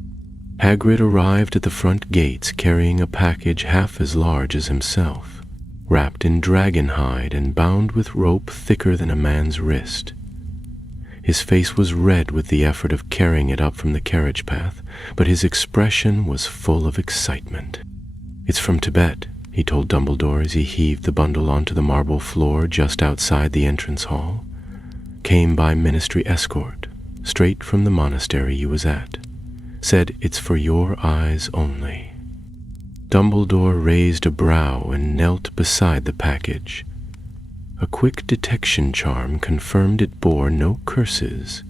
Hagrid arrived at the front gates carrying a package half as large as himself, wrapped in dragon hide and bound with rope thicker than a man's wrist. His face was red with the effort of carrying it up from the carriage path, but his expression was full of excitement. "It's from Tibet," he told Dumbledore as he heaved the bundle onto the marble floor just outside the entrance hall. "Came by ministry escort, straight from the monastery you was at. Said it's for your eyes only." Dumbledore raised a brow and knelt beside the package. A quick detection charm confirmed it bore no curses,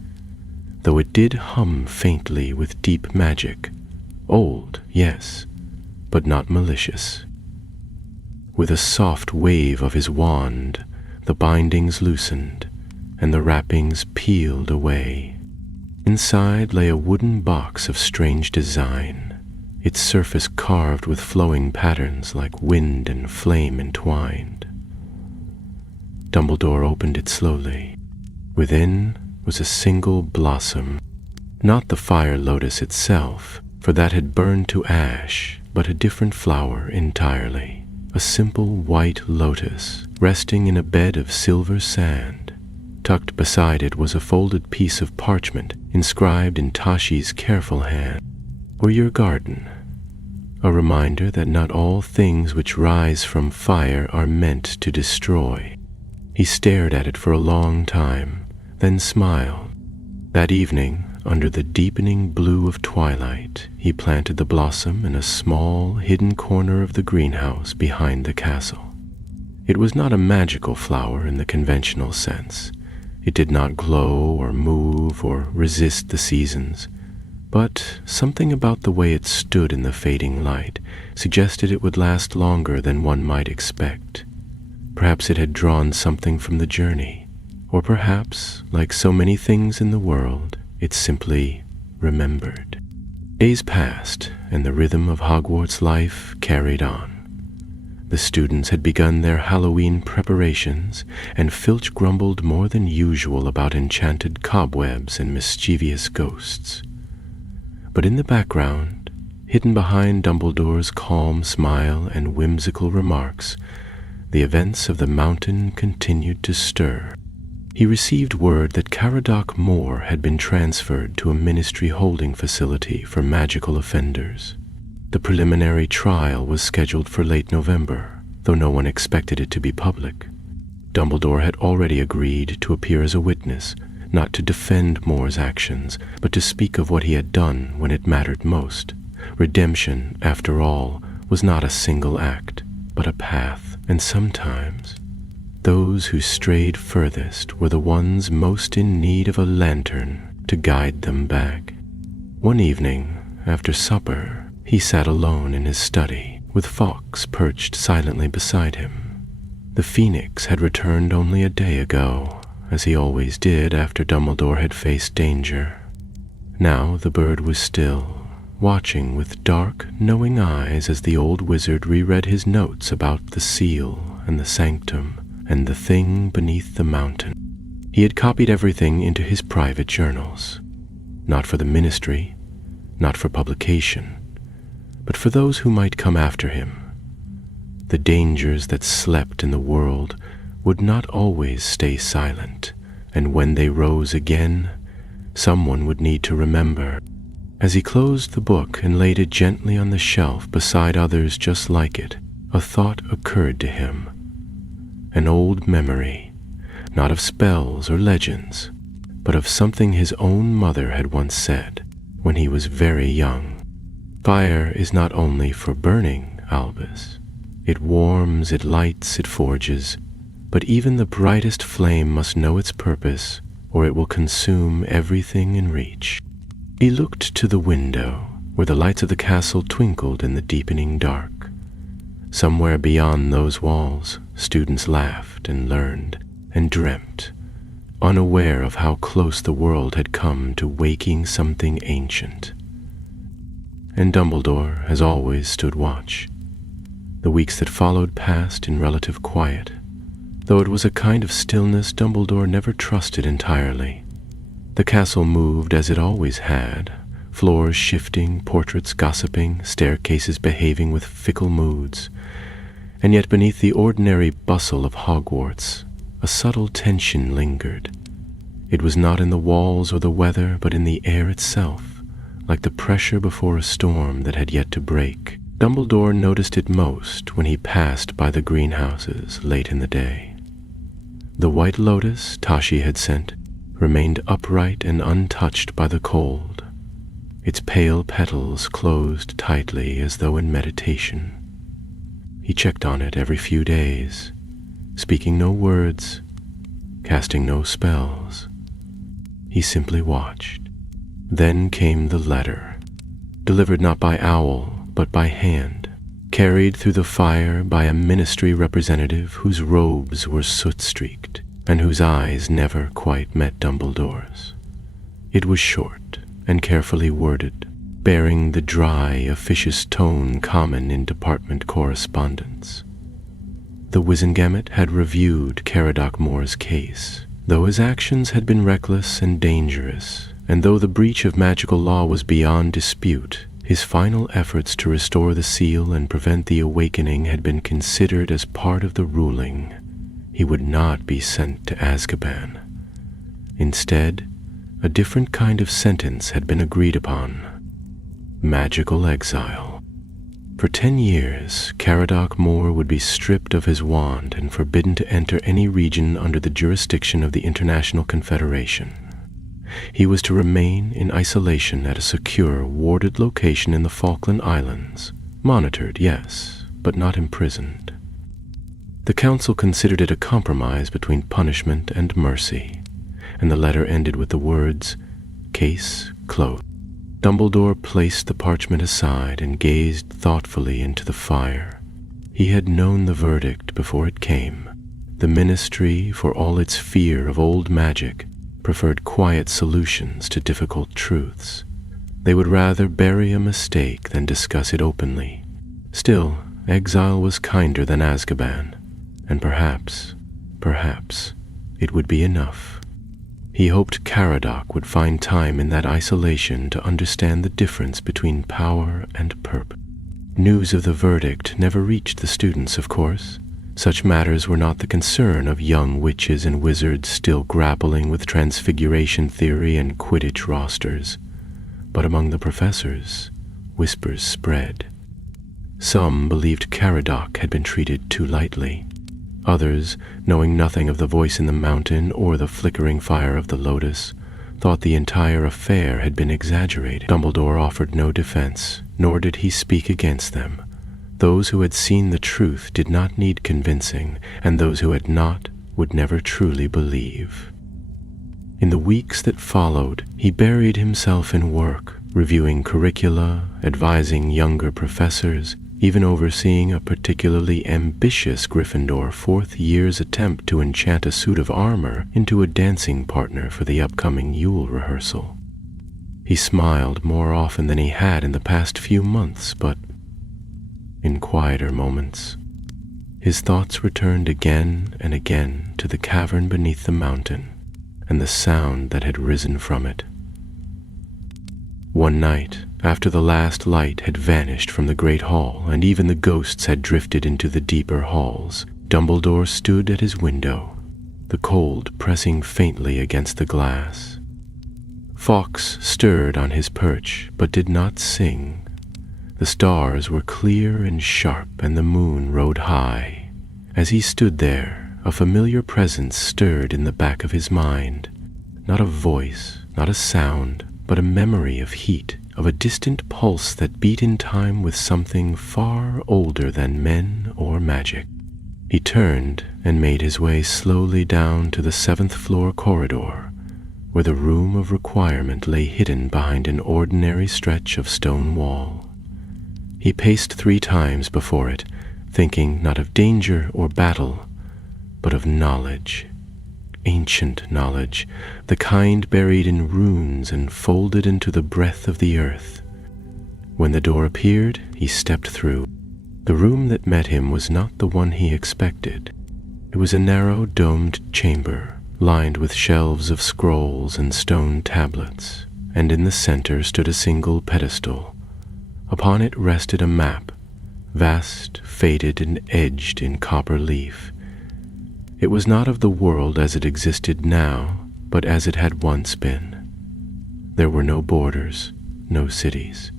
though it did hum faintly with deep magic. Old, yes, but not malicious. With a soft wave of his wand, the bindings loosened, and the wrappings peeled away. Inside lay a wooden box of strange design, its surface carved with flowing patterns like wind and flame entwined. Dumbledore opened it slowly. Within was a single blossom, not the fire lotus itself, for that had burned to ash, but a different flower entirely, a simple white lotus resting in a bed of silver sand. Tucked beside it was a folded piece of parchment inscribed in Tashi's careful hand, "For your garden," a reminder that not all things which rise from fire are meant to destroy. He stared at it for a long time, then smiled. That evening, under the deepening blue of twilight, he planted the blossom in a small, hidden corner of the greenhouse behind the castle. It was not a magical flower in the conventional sense. It did not glow or move or resist the seasons, but something about the way it stood in the fading light suggested it would last longer than one might expect. Perhaps it had drawn something from the journey, or perhaps, like so many things in the world, it simply remembered. Days passed, and the rhythm of Hogwarts life carried on. The students had begun their Halloween preparations, and Filch grumbled more than usual about enchanted cobwebs and mischievous ghosts. But in the background, hidden behind Dumbledore's calm smile and whimsical remarks, the events of the mountain continued to stir. He received word that Caradoc Moor had been transferred to a ministry holding facility for magical offenders. The preliminary trial was scheduled for late November, though no one expected it to be public. Dumbledore had already agreed to appear as a witness, not to defend Moore's actions, but to speak of what he had done when it mattered most. Redemption, after all, was not a single act, but a path, and sometimes those who strayed furthest were the ones most in need of a lantern to guide them back. One evening, after supper, he sat alone in his study, with Fawkes perched silently beside him. The Phoenix had returned only a day ago, as he always did after Dumbledore had faced danger. Now the bird was still, watching with dark, knowing eyes as the old wizard reread his notes about the seal and the sanctum and the thing beneath the mountain. He had copied everything into his private journals, not for the ministry, not for publication, but for those who might come after him. The dangers that slept in the world would not always stay silent, and when they rose again, someone would need to remember. As he closed the book and laid it gently on the shelf beside others just like it, a thought occurred to him. An old memory, not of spells or legends, but of something his own mother had once said when he was very young. "Fire is not only for burning, Albus. It warms, it lights, it forges, but even the brightest flame must know its purpose, or it will consume everything in reach." He looked to the window, where the lights of the castle twinkled in the deepening dark. Somewhere beyond those walls, students laughed and learned and dreamt, unaware of how close the world had come to waking something ancient. And Dumbledore, as always, stood watch. The weeks that followed passed in relative quiet, though it was a kind of stillness Dumbledore never trusted entirely. The castle moved as it always had, floors shifting, portraits gossiping, staircases behaving with fickle moods. And yet beneath the ordinary bustle of Hogwarts, a subtle tension lingered. It was not in the walls or the weather, but in the air itself, like the pressure before a storm that had yet to break. Dumbledore noticed it most when he passed by the greenhouses late in the day. The white lotus Tashi had sent remained upright and untouched by the cold, its pale petals closed tightly as though in meditation. He checked on it every few days, speaking no words, casting no spells. He simply watched. Then came the letter, delivered not by owl, but by hand, carried through the fire by a ministry representative whose robes were soot-streaked and whose eyes never quite met Dumbledore's. It was short and carefully worded, bearing the dry, officious tone common in department correspondence. The Wizengamot had reviewed Caradoc Moore's case, though his actions had been reckless and dangerous, and though the breach of magical law was beyond dispute, his final efforts to restore the seal and prevent the awakening had been considered as part of the ruling. He would not be sent to Azkaban. Instead, a different kind of sentence had been agreed upon: magical exile. For 10 years, Caradoc Moore would be stripped of his wand and forbidden to enter any region under the jurisdiction of the International Confederation. He was to remain in isolation at a secure, warded location in the Falkland Islands, monitored, yes, but not imprisoned. The council considered it a compromise between punishment and mercy, and the letter ended with the words, "Case closed." Dumbledore placed the parchment aside and gazed thoughtfully into the fire. He had known the verdict before it came. The Ministry, for all its fear of old magic, preferred quiet solutions to difficult truths. They would rather bury a mistake than discuss it openly. Still, exile was kinder than Azkaban, and perhaps, it would be enough. He hoped Caradoc would find time in that isolation to understand the difference between power and purpose. News of the verdict never reached the students, of course. Such matters were not the concern of young witches and wizards still grappling with transfiguration theory and Quidditch rosters. But among the professors, whispers spread. Some believed Caradoc had been treated too lightly. Others, knowing nothing of the voice in the mountain or the flickering fire of the Lotus, thought the entire affair had been exaggerated. Dumbledore offered no defense, nor did he speak against them. Those who had seen the truth did not need convincing, and those who had not would never truly believe. In the weeks that followed, he buried himself in work, reviewing curricula, advising younger professors, even overseeing a particularly ambitious Gryffindor 4th year's attempt to enchant a suit of armor into a dancing partner for the upcoming Yule rehearsal. He smiled more often than he had in the past few months, but in quieter moments, his thoughts returned again and again to the cavern beneath the mountain and the sound that had risen from it. One night, after the last light had vanished from the great hall and even the ghosts had drifted into the deeper halls, Dumbledore stood at his window, the cold pressing faintly against the glass. Fawkes stirred on his perch, but did not sing. The stars were clear and sharp, and the moon rode high. As he stood there, a familiar presence stirred in the back of his mind. Not a voice, not a sound, but a memory of heat, of a distant pulse that beat in time with something far older than men or magic. He turned and made his way slowly down to the 7th floor corridor, where the room of requirement lay hidden behind an ordinary stretch of stone wall. He paced 3 times before it, thinking not of danger or battle, but of knowledge. Ancient knowledge, the kind buried in runes and folded into the breath of the earth. When the door appeared, he stepped through. The room that met him was not the one he expected. It was a narrow, domed chamber, lined with shelves of scrolls and stone tablets, and in the center stood a single pedestal. Upon it rested a map, vast, faded, and edged in copper leaf. It was not of the world as it existed now, but as it had once been. There were no borders, no cities,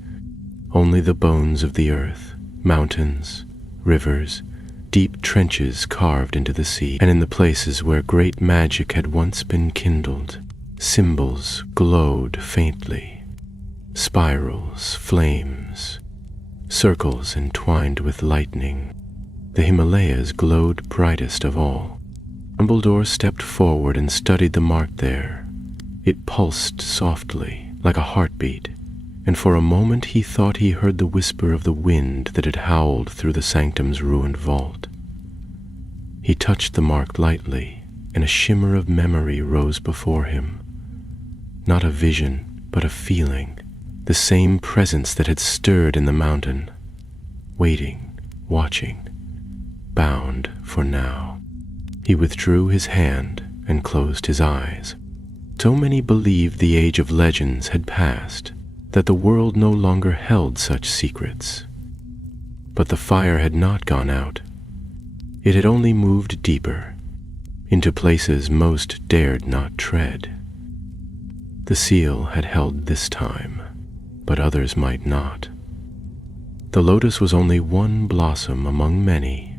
only the bones of the earth, mountains, rivers, deep trenches carved into the sea, and in the places where great magic had once been kindled, symbols glowed faintly, spirals, flames, circles entwined with lightning. The Himalayas glowed brightest of all. Dumbledore stepped forward and studied the mark there. It pulsed softly, like a heartbeat, and for a moment he thought he heard the whisper of the wind that had howled through the sanctum's ruined vault. He touched the mark lightly, and a shimmer of memory rose before him. Not a vision, but a feeling, the same presence that had stirred in the mountain, waiting, watching, bound for now. He withdrew his hand and closed his eyes. So many believed the age of legends had passed, that the world no longer held such secrets. But the fire had not gone out. It had only moved deeper, into places most dared not tread. The seal had held this time, but others might not. The lotus was only one blossom among many,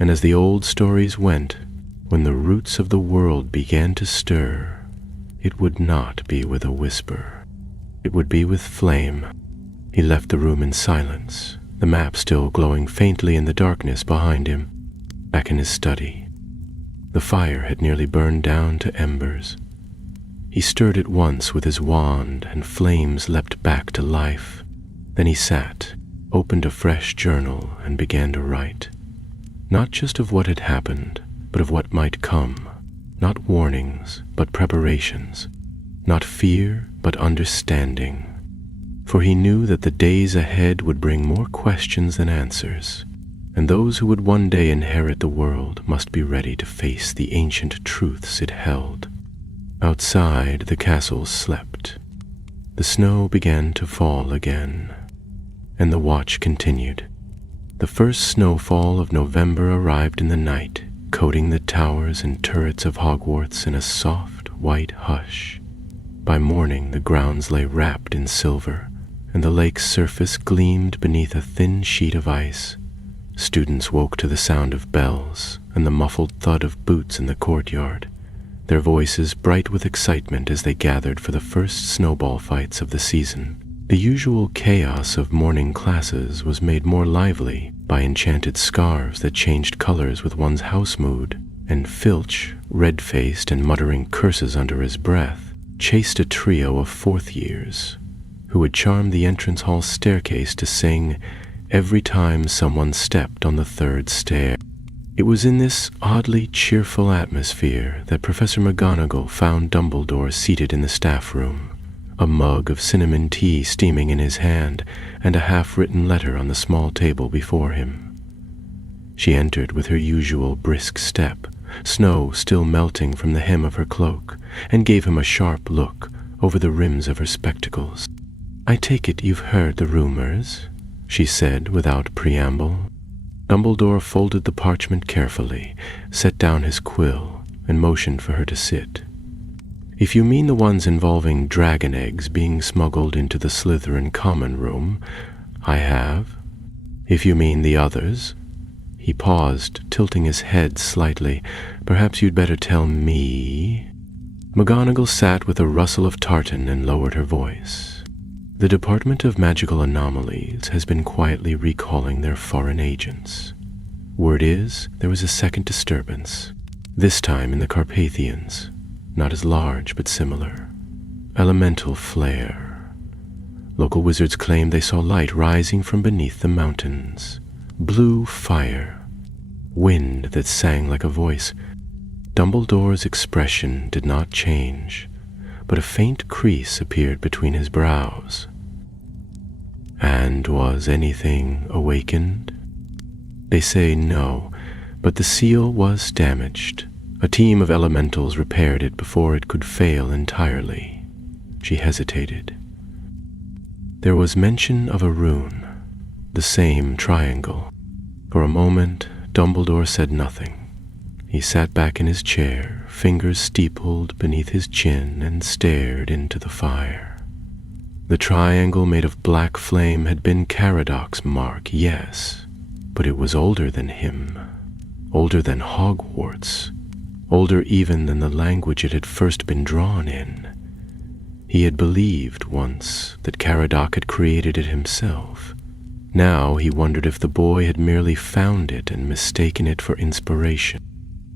and as the old stories went, when the roots of the world began to stir, it would not be with a whisper. It would be with flame. He left the room in silence, the map still glowing faintly in the darkness behind him. Back in his study, the fire had nearly burned down to embers. He stirred it once with his wand, and flames leapt back to life. Then he sat, opened a fresh journal, and began to write. Not just of what had happened, but of what might come. Not warnings, but preparations. Not fear, but understanding. For he knew that the days ahead would bring more questions than answers, and those who would one day inherit the world must be ready to face the ancient truths it held. Outside, the castle slept. The snow began to fall again, and the watch continued. The first snowfall of November arrived in the night, coating the towers and turrets of Hogwarts in a soft, white hush. By morning, the grounds lay wrapped in silver, and the lake's surface gleamed beneath a thin sheet of ice. Students woke to the sound of bells and the muffled thud of boots in the courtyard, their voices bright with excitement as they gathered for the first snowball fights of the season. The usual chaos of morning classes was made more lively by enchanted scarves that changed colors with one's house mood, and Filch, red-faced and muttering curses under his breath, chased a trio of fourth years who would charm the entrance hall staircase to sing every time someone stepped on the third stair. It was in this oddly cheerful atmosphere that Professor McGonagall found Dumbledore seated in the staff room, a mug of cinnamon tea steaming in his hand, and a half-written letter on the small table before him. She entered with her usual brisk step, snow still melting from the hem of her cloak, and gave him a sharp look over the rims of her spectacles. "I take it you've heard the rumors," she said without preamble. Dumbledore folded the parchment carefully, set down his quill, and motioned for her to sit. "If you mean the ones involving dragon eggs being smuggled into the Slytherin common room, I have. If you mean the others—" He paused, tilting his head slightly. "Perhaps you'd better tell me." McGonagall sat with a rustle of tartan and lowered her voice. "The Department of Magical Anomalies has been quietly recalling their foreign agents. Word is, there was a second disturbance, this time in the Carpathians. Not as large, but similar. Elemental flare. Local wizards claim they saw light rising from beneath the mountains. blue fire, wind that sang like a voice. Dumbledore's expression did not change, but a faint crease appeared between his brows. And was anything awakened? They say no, but the seal was damaged. A team of elementals repaired it before it could fail entirely. She hesitated. There was mention of a rune, the same triangle. For a moment, Dumbledore said nothing. He sat back in his chair, fingers steepled beneath his chin, and stared into the fire. The triangle made of black flame had been Caradoc's mark, yes, but it was older than him, older than Hogwarts, older even than the language it had first been drawn in. He had believed once that Caradoc had created it himself. Now he wondered if the boy had merely found it and mistaken it for inspiration.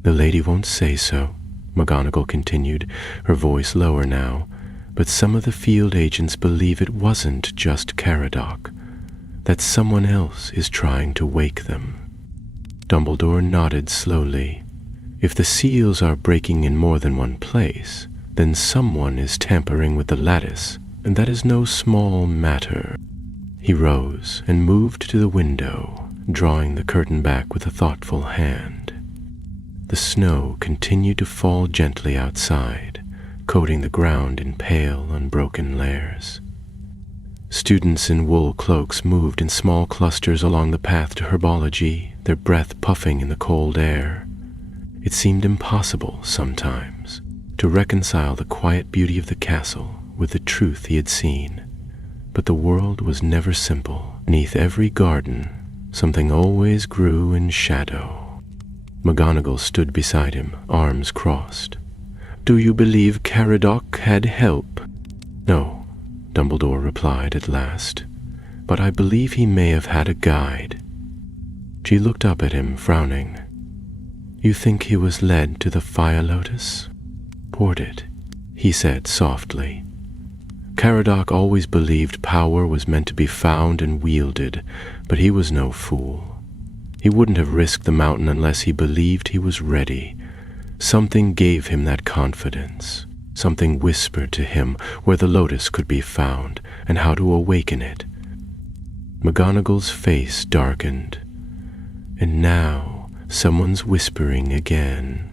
"The lady won't say so," McGonagall continued, her voice lower now, "but some of the field agents believe it wasn't just Caradoc, that someone else is trying to wake them." Dumbledore nodded slowly. "If the seals are breaking in more than one place, then someone is tampering with the lattice, and that is no small matter." He rose and moved to the window, drawing the curtain back with a thoughtful hand. The snow continued to fall gently outside, coating the ground in pale, unbroken layers. Students in wool cloaks moved in small clusters along the path to herbology, their breath puffing in the cold air. It seemed impossible, sometimes, to reconcile the quiet beauty of the castle with the truth he had seen. But the world was never simple. Beneath every garden, something always grew in shadow. McGonagall stood beside him, arms crossed. "Do you believe Caradoc had help?" "No," Dumbledore replied at last, "but I believe he may have had a guide." She looked up at him, frowning. "You think he was led to the fire lotus?" "Toward it," he said softly. Caradoc always believed power was meant to be found and wielded, but he was no fool. He wouldn't have risked the mountain unless he believed he was ready. Something gave him that confidence. Something whispered to him where the lotus could be found and how to awaken it. McGonagall's face darkened. And now someone's whispering again.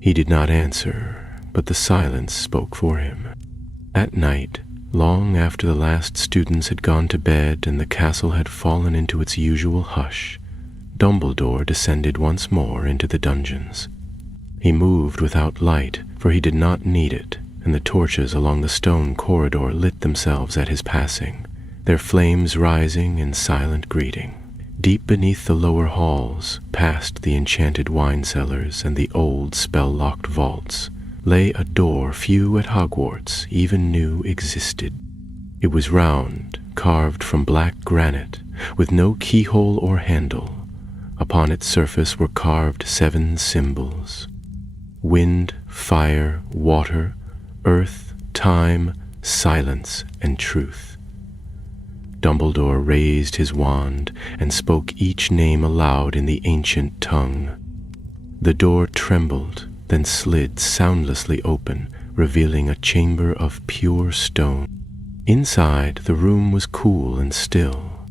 He did not answer, but the silence spoke for him. At night, long after the last students had gone to bed and the castle had fallen into its usual hush, Dumbledore descended once more into the dungeons. He moved without light, for he did not need it, and the torches along the stone corridor lit themselves at his passing, their flames rising in silent greeting. Deep beneath the lower halls, past the enchanted wine cellars and the old spell-locked vaults, lay a door few at Hogwarts even knew existed. It was round, carved from black granite, with no keyhole or handle. Upon its surface were carved 7 symbols: wind, fire, water, earth, time, silence, and truth. Dumbledore raised his wand and spoke each name aloud in the ancient tongue. The door trembled, then slid soundlessly open, revealing a chamber of pure stone. Inside, the room was cool and still.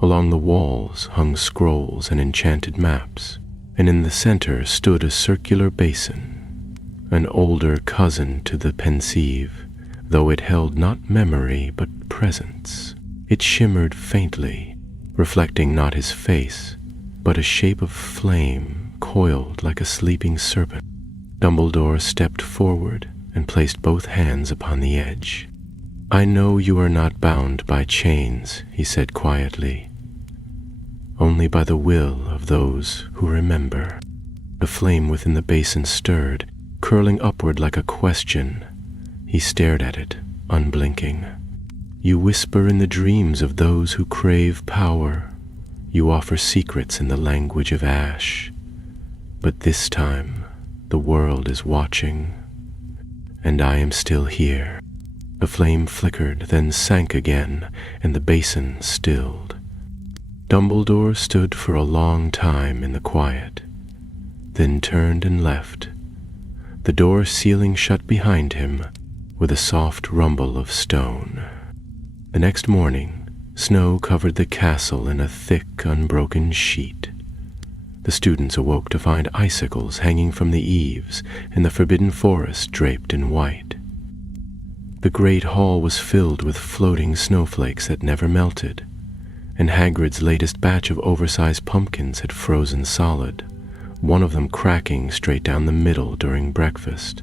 Along the walls hung scrolls and enchanted maps, and in the center stood a circular basin, an older cousin to the Pensieve, though it held not memory but presence. It shimmered faintly, reflecting not his face, but a shape of flame coiled like a sleeping serpent. Dumbledore stepped forward and placed both hands upon the edge. "I know you are not bound by chains," he said quietly, "only by the will of those who remember." The flame within the basin stirred, curling upward like a question. He stared at it, unblinking. "You whisper in the dreams of those who crave power. You offer secrets in the language of ash. But this time, the world is watching, and I am still here." The flame flickered, then sank again, and the basin stilled. Dumbledore stood for a long time in the quiet, then turned and left, the door sealing shut behind him with a soft rumble of stone. The next morning, snow covered the castle in a thick, unbroken sheet. The students awoke to find icicles hanging from the eaves and the forbidden forest draped in white. The great hall was filled with floating snowflakes that never melted, and Hagrid's latest batch of oversized pumpkins had frozen solid, one of them cracking straight down the middle during breakfast.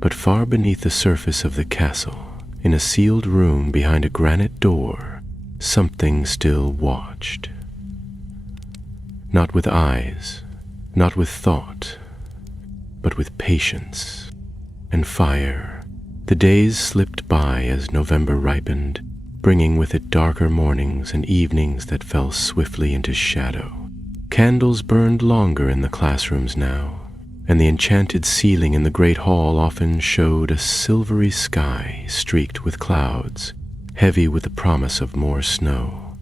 But far beneath the surface of the castle, in a sealed room behind a granite door, something still watched. Not with eyes, not with thought, but with patience and fire. The days slipped by as November ripened, bringing with it darker mornings and evenings that fell swiftly into shadow. Candles burned longer in the classrooms now, and the enchanted ceiling in the great hall often showed a silvery sky streaked with clouds, heavy with the promise of more snow.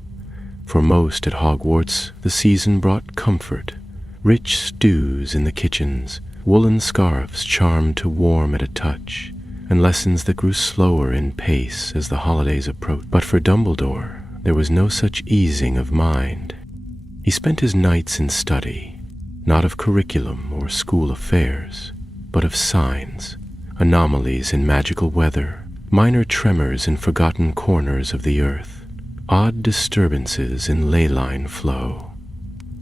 For most at Hogwarts, the season brought comfort, rich stews in the kitchens, woolen scarves charmed to warm at a touch, and lessons that grew slower in pace as the holidays approached. But for Dumbledore, there was no such easing of mind. He spent his nights in study, not of curriculum or school affairs, but of signs, anomalies in magical weather, minor tremors in forgotten corners of the earth, odd disturbances in ley line flow.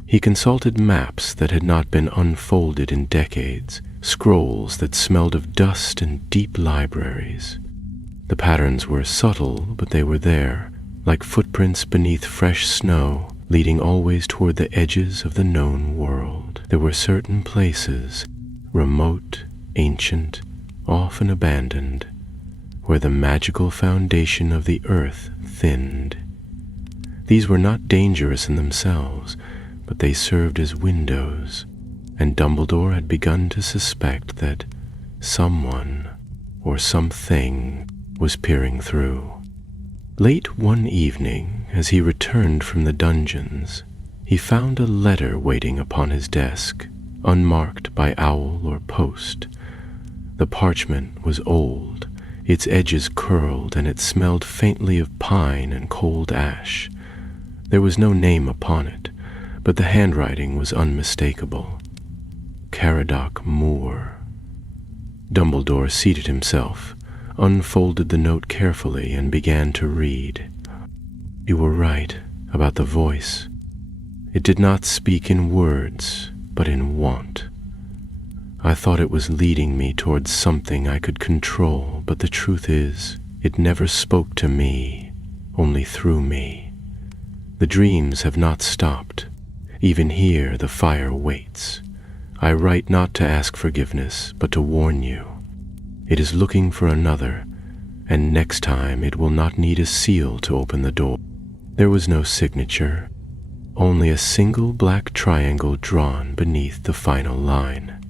He consulted maps that had not been unfolded in decades, scrolls that smelled of dust and deep libraries. The patterns were subtle, but they were there, like footprints beneath fresh snow, leading always toward the edges of the known world. There were certain places, remote, ancient, often abandoned, where the magical foundation of the earth thinned. These were not dangerous in themselves, but they served as windows, and Dumbledore had begun to suspect that someone or something was peering through. Late one evening, as he returned from the dungeons, he found a letter waiting upon his desk, unmarked by owl or post. The parchment was old, its edges curled, and it smelled faintly of pine and cold ash. There was no name upon it, but the handwriting was unmistakable. Caradoc Moore. Dumbledore seated himself, unfolded the note carefully, and began to read. You were right about the voice. It did not speak in words, but in want. I thought it was leading me towards something I could control, but the truth is, it never spoke to me, only through me. The dreams have not stopped. Even here the fire waits. I write not to ask forgiveness, but to warn you. It is looking for another, and next time it will not need a seal to open the door. There was no signature, only a single black triangle drawn beneath the final line.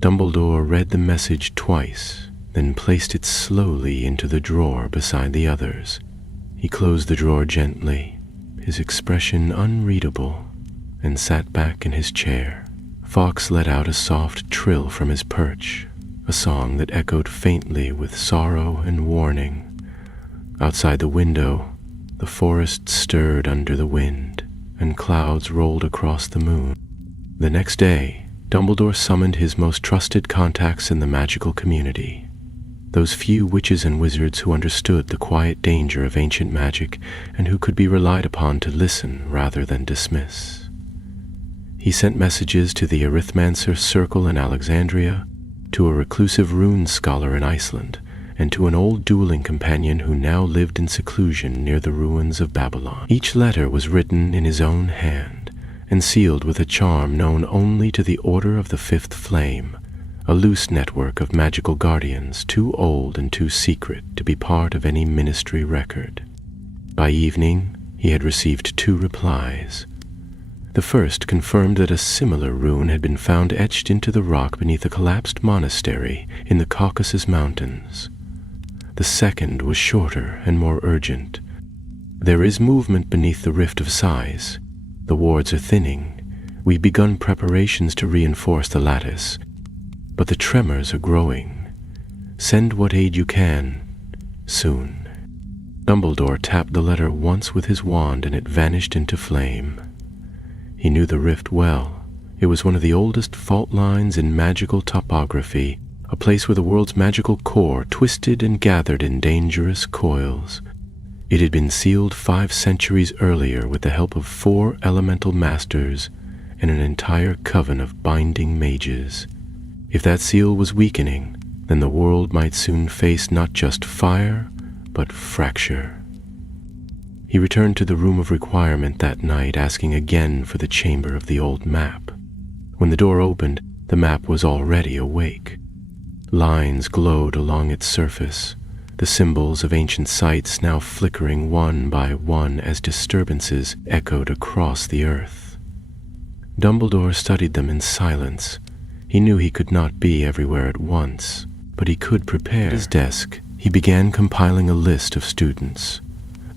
Dumbledore read the message twice, then placed it slowly into the drawer beside the others. He closed the drawer gently, his expression unreadable, and sat back in his chair. Fawkes let out a soft trill from his perch, a song that echoed faintly with sorrow and warning. Outside the window, the forest stirred under the wind, and clouds rolled across the moon. The next day, Dumbledore summoned his most trusted contacts in the magical community, those few witches and wizards who understood the quiet danger of ancient magic and who could be relied upon to listen rather than dismiss. He sent messages to the Arithmancer Circle in Alexandria, to a reclusive rune scholar in Iceland, and to an old dueling companion who now lived in seclusion near the ruins of Babylon. Each letter was written in his own hand, and sealed with a charm known only to the Order of the Fifth Flame, a loose network of magical guardians too old and too secret to be part of any ministry record. By evening, he had received 2 replies. The first confirmed that a similar rune had been found etched into the rock beneath a collapsed monastery in the Caucasus Mountains. The second was shorter and more urgent. There is movement beneath the rift of size. The wards are thinning. We've begun preparations to reinforce the lattice, but the tremors are growing. Send what aid you can, soon." Dumbledore tapped the letter once with his wand and it vanished into flame. He knew the rift well. It was one of the oldest fault lines in magical topography, a place where the world's magical core twisted and gathered in dangerous coils. It had been sealed 5 centuries earlier with the help of 4 elemental masters and an entire coven of binding mages. If that seal was weakening, then the world might soon face not just fire, but fracture. He returned to the room of requirement that night, asking again for the chamber of the old map. When the door opened, the map was already awake. Lines glowed along its surface, the symbols of ancient sites now flickering one by one as disturbances echoed across the earth. Dumbledore studied them in silence. He knew he could not be everywhere at once, but he could prepare. At his desk, he began compiling a list of students,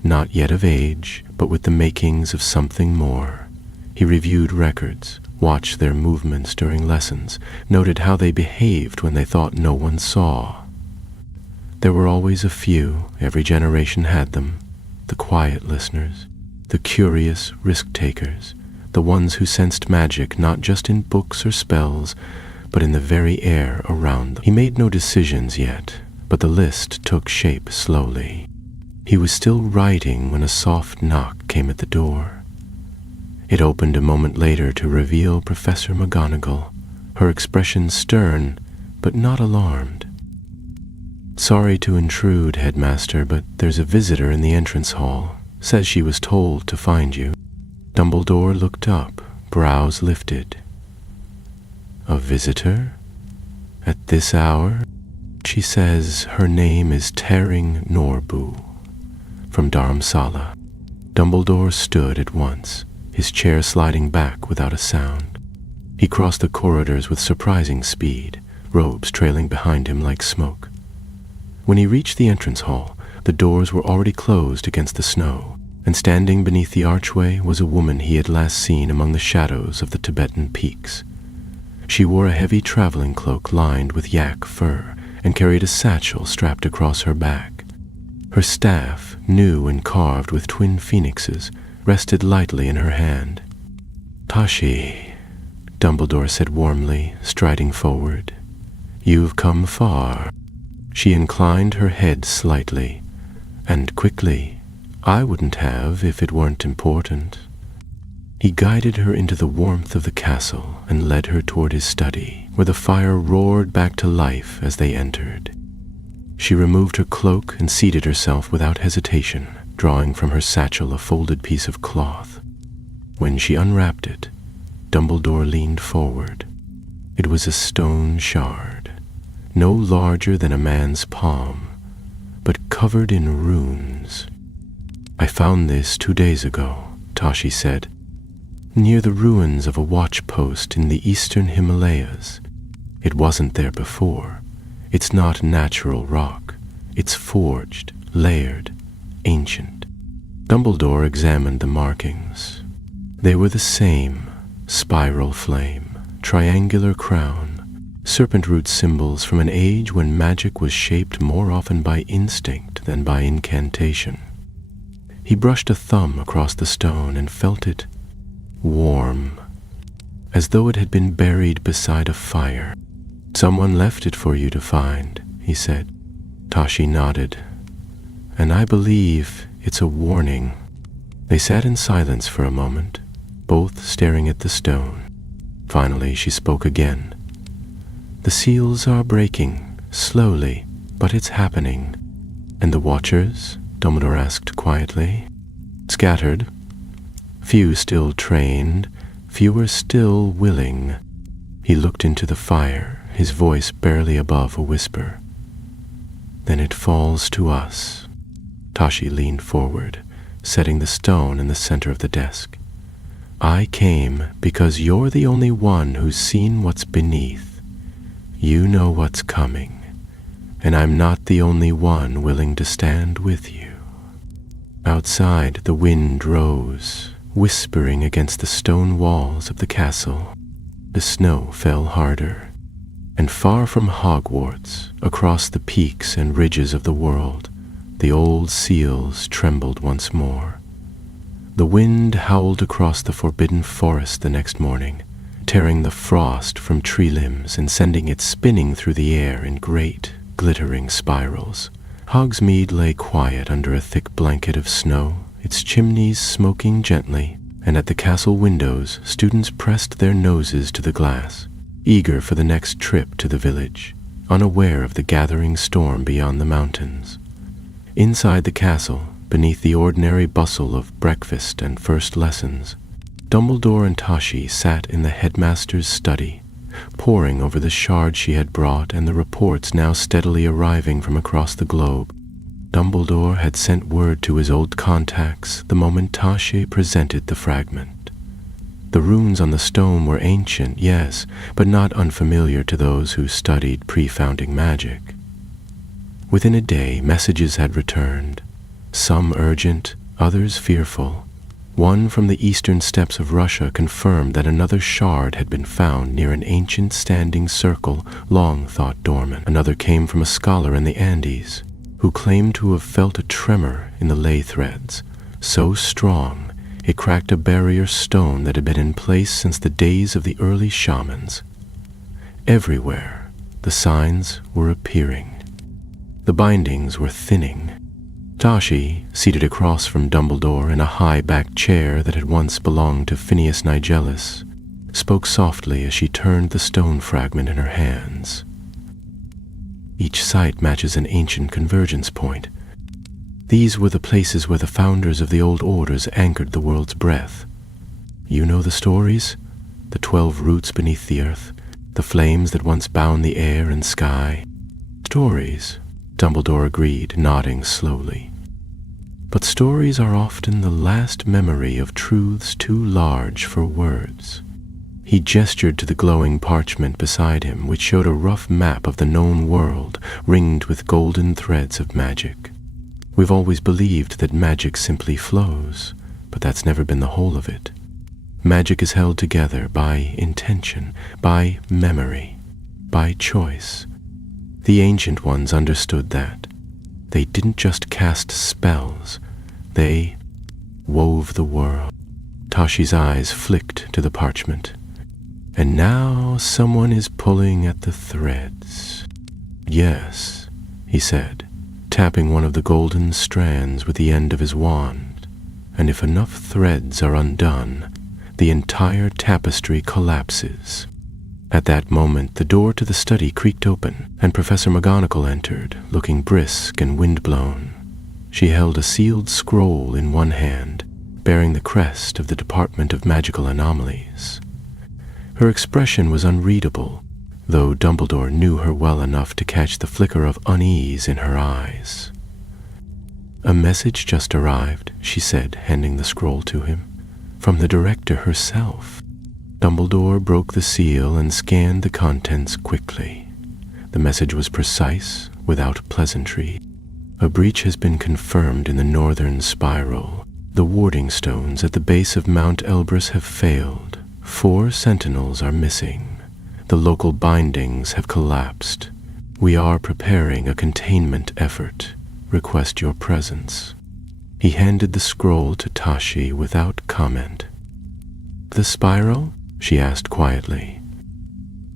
not yet of age, but with the makings of something more. He reviewed records, watched their movements during lessons, noted how they behaved when they thought no one saw. There were always a few, every generation had them, the quiet listeners, the curious risk-takers, the ones who sensed magic not just in books or spells, but in the very air around them. He made no decisions yet, but the list took shape slowly. He was still writing when a soft knock came at the door. It opened a moment later to reveal Professor McGonagall, her expression stern, but not alarmed. "Sorry to intrude, Headmaster, but there's a visitor in the entrance hall. Says she was told to find you." Dumbledore looked up, brows lifted. "A visitor? At this hour?" "She says her name is Tering Norbu, from Dharamsala." Dumbledore stood at once, his chair sliding back without a sound. He crossed the corridors with surprising speed, robes trailing behind him like smoke. When he reached the entrance hall, the doors were already closed against the snow, and standing beneath the archway was a woman he had last seen among the shadows of the Tibetan peaks. She wore a heavy traveling cloak lined with yak fur and carried a satchel strapped across her back. Her staff, new and carved with twin phoenixes, rested lightly in her hand. "Tashi," Dumbledore said warmly, striding forward. "You've come far." She inclined her head slightly, and quickly. "I wouldn't have if it weren't important." He guided her into the warmth of the castle and led her toward his study, where the fire roared back to life as they entered. She removed her cloak and seated herself without hesitation, drawing from her satchel a folded piece of cloth. When she unwrapped it, Dumbledore leaned forward. It was a stone shard, no larger than a man's palm, but covered in runes. "I found this 2 days ago," Tashi said, "near the ruins of a watch post in the eastern Himalayas. It wasn't there before. It's not natural rock. It's forged, layered, ancient." Dumbledore examined the markings. They were the same: spiral flame, triangular crown, serpent root symbols from an age when magic was shaped more often by instinct than by incantation. He brushed a thumb across the stone and felt it warm, as though it had been buried beside a fire. "Someone left it for you to find," he said. Tashi nodded. "And I believe it's a warning." They sat in silence for a moment, both staring at the stone. Finally, she spoke again. "The seals are breaking, slowly, but it's happening." "And the Watchers?" Dumbledore asked quietly. "Scattered. Few still trained, fewer still willing." He looked into the fire, his voice barely above a whisper. "Then it falls to us." Tashi leaned forward, setting the stone in the center of the desk. "I came because you're the only one who's seen what's beneath. You know what's coming, and I'm not the only one willing to stand with you." Outside, the wind rose, whispering against the stone walls of the castle. The snow fell harder, and far from Hogwarts, across the peaks and ridges of the world, the old seals trembled once more. The wind howled across the forbidden forest the next morning, tearing the frost from tree limbs and sending it spinning through the air in great, glittering spirals. Hogsmeade lay quiet under a thick blanket of snow, its chimneys smoking gently, and at the castle windows students pressed their noses to the glass, eager for the next trip to the village, unaware of the gathering storm beyond the mountains. Inside the castle, beneath the ordinary bustle of breakfast and first lessons, Dumbledore and Tashi sat in the headmaster's study, poring over the shards she had brought and the reports now steadily arriving from across the globe. Dumbledore had sent word to his old contacts the moment Tashi presented the fragment. The runes on the stone were ancient, yes, but not unfamiliar to those who studied pre-founding magic. Within a day, messages had returned, some urgent, others fearful. One from the eastern steppes of Russia confirmed that another shard had been found near an ancient standing circle long thought dormant. Another came from a scholar in the Andes, who claimed to have felt a tremor in the ley threads, so strong it cracked a barrier stone that had been in place since the days of the early shamans. Everywhere, the signs were appearing. The bindings were thinning. Tashi, seated across from Dumbledore in a high-backed chair that had once belonged to Phineas Nigellus, spoke softly as she turned the stone fragment in her hands. Each site matches an ancient convergence point. These were the places where the founders of the old orders anchored the world's breath. You know the stories? The 12 roots beneath the earth, the flames that once bound the air and sky. Stories, Dumbledore agreed, nodding slowly. But stories are often the last memory of truths too large for words. He gestured to the glowing parchment beside him, which showed a rough map of the known world, ringed with golden threads of magic. We've always believed that magic simply flows, but that's never been the whole of it. Magic is held together by intention, by memory, by choice. The ancient ones understood that. They didn't just cast spells, they wove the world. Tashi's eyes flicked to the parchment. And now someone is pulling at the threads. Yes, he said, tapping one of the golden strands with the end of his wand. And if enough threads are undone, the entire tapestry collapses. At that moment, the door to the study creaked open, and Professor McGonagall entered, looking brisk and windblown. She held a sealed scroll in one hand, bearing the crest of the Department of Magical Anomalies. Her expression was unreadable, though Dumbledore knew her well enough to catch the flicker of unease in her eyes. "A message just arrived," she said, handing the scroll to him. "From the director herself." Dumbledore broke the seal and scanned the contents quickly. The message was precise, without pleasantry. A breach has been confirmed in the northern spiral. The warding stones at the base of Mount Elbrus have failed. 4 sentinels are missing. The local bindings have collapsed. We are preparing a containment effort. Request your presence. He handed the scroll to Tashi without comment. "The spiral?" she asked quietly.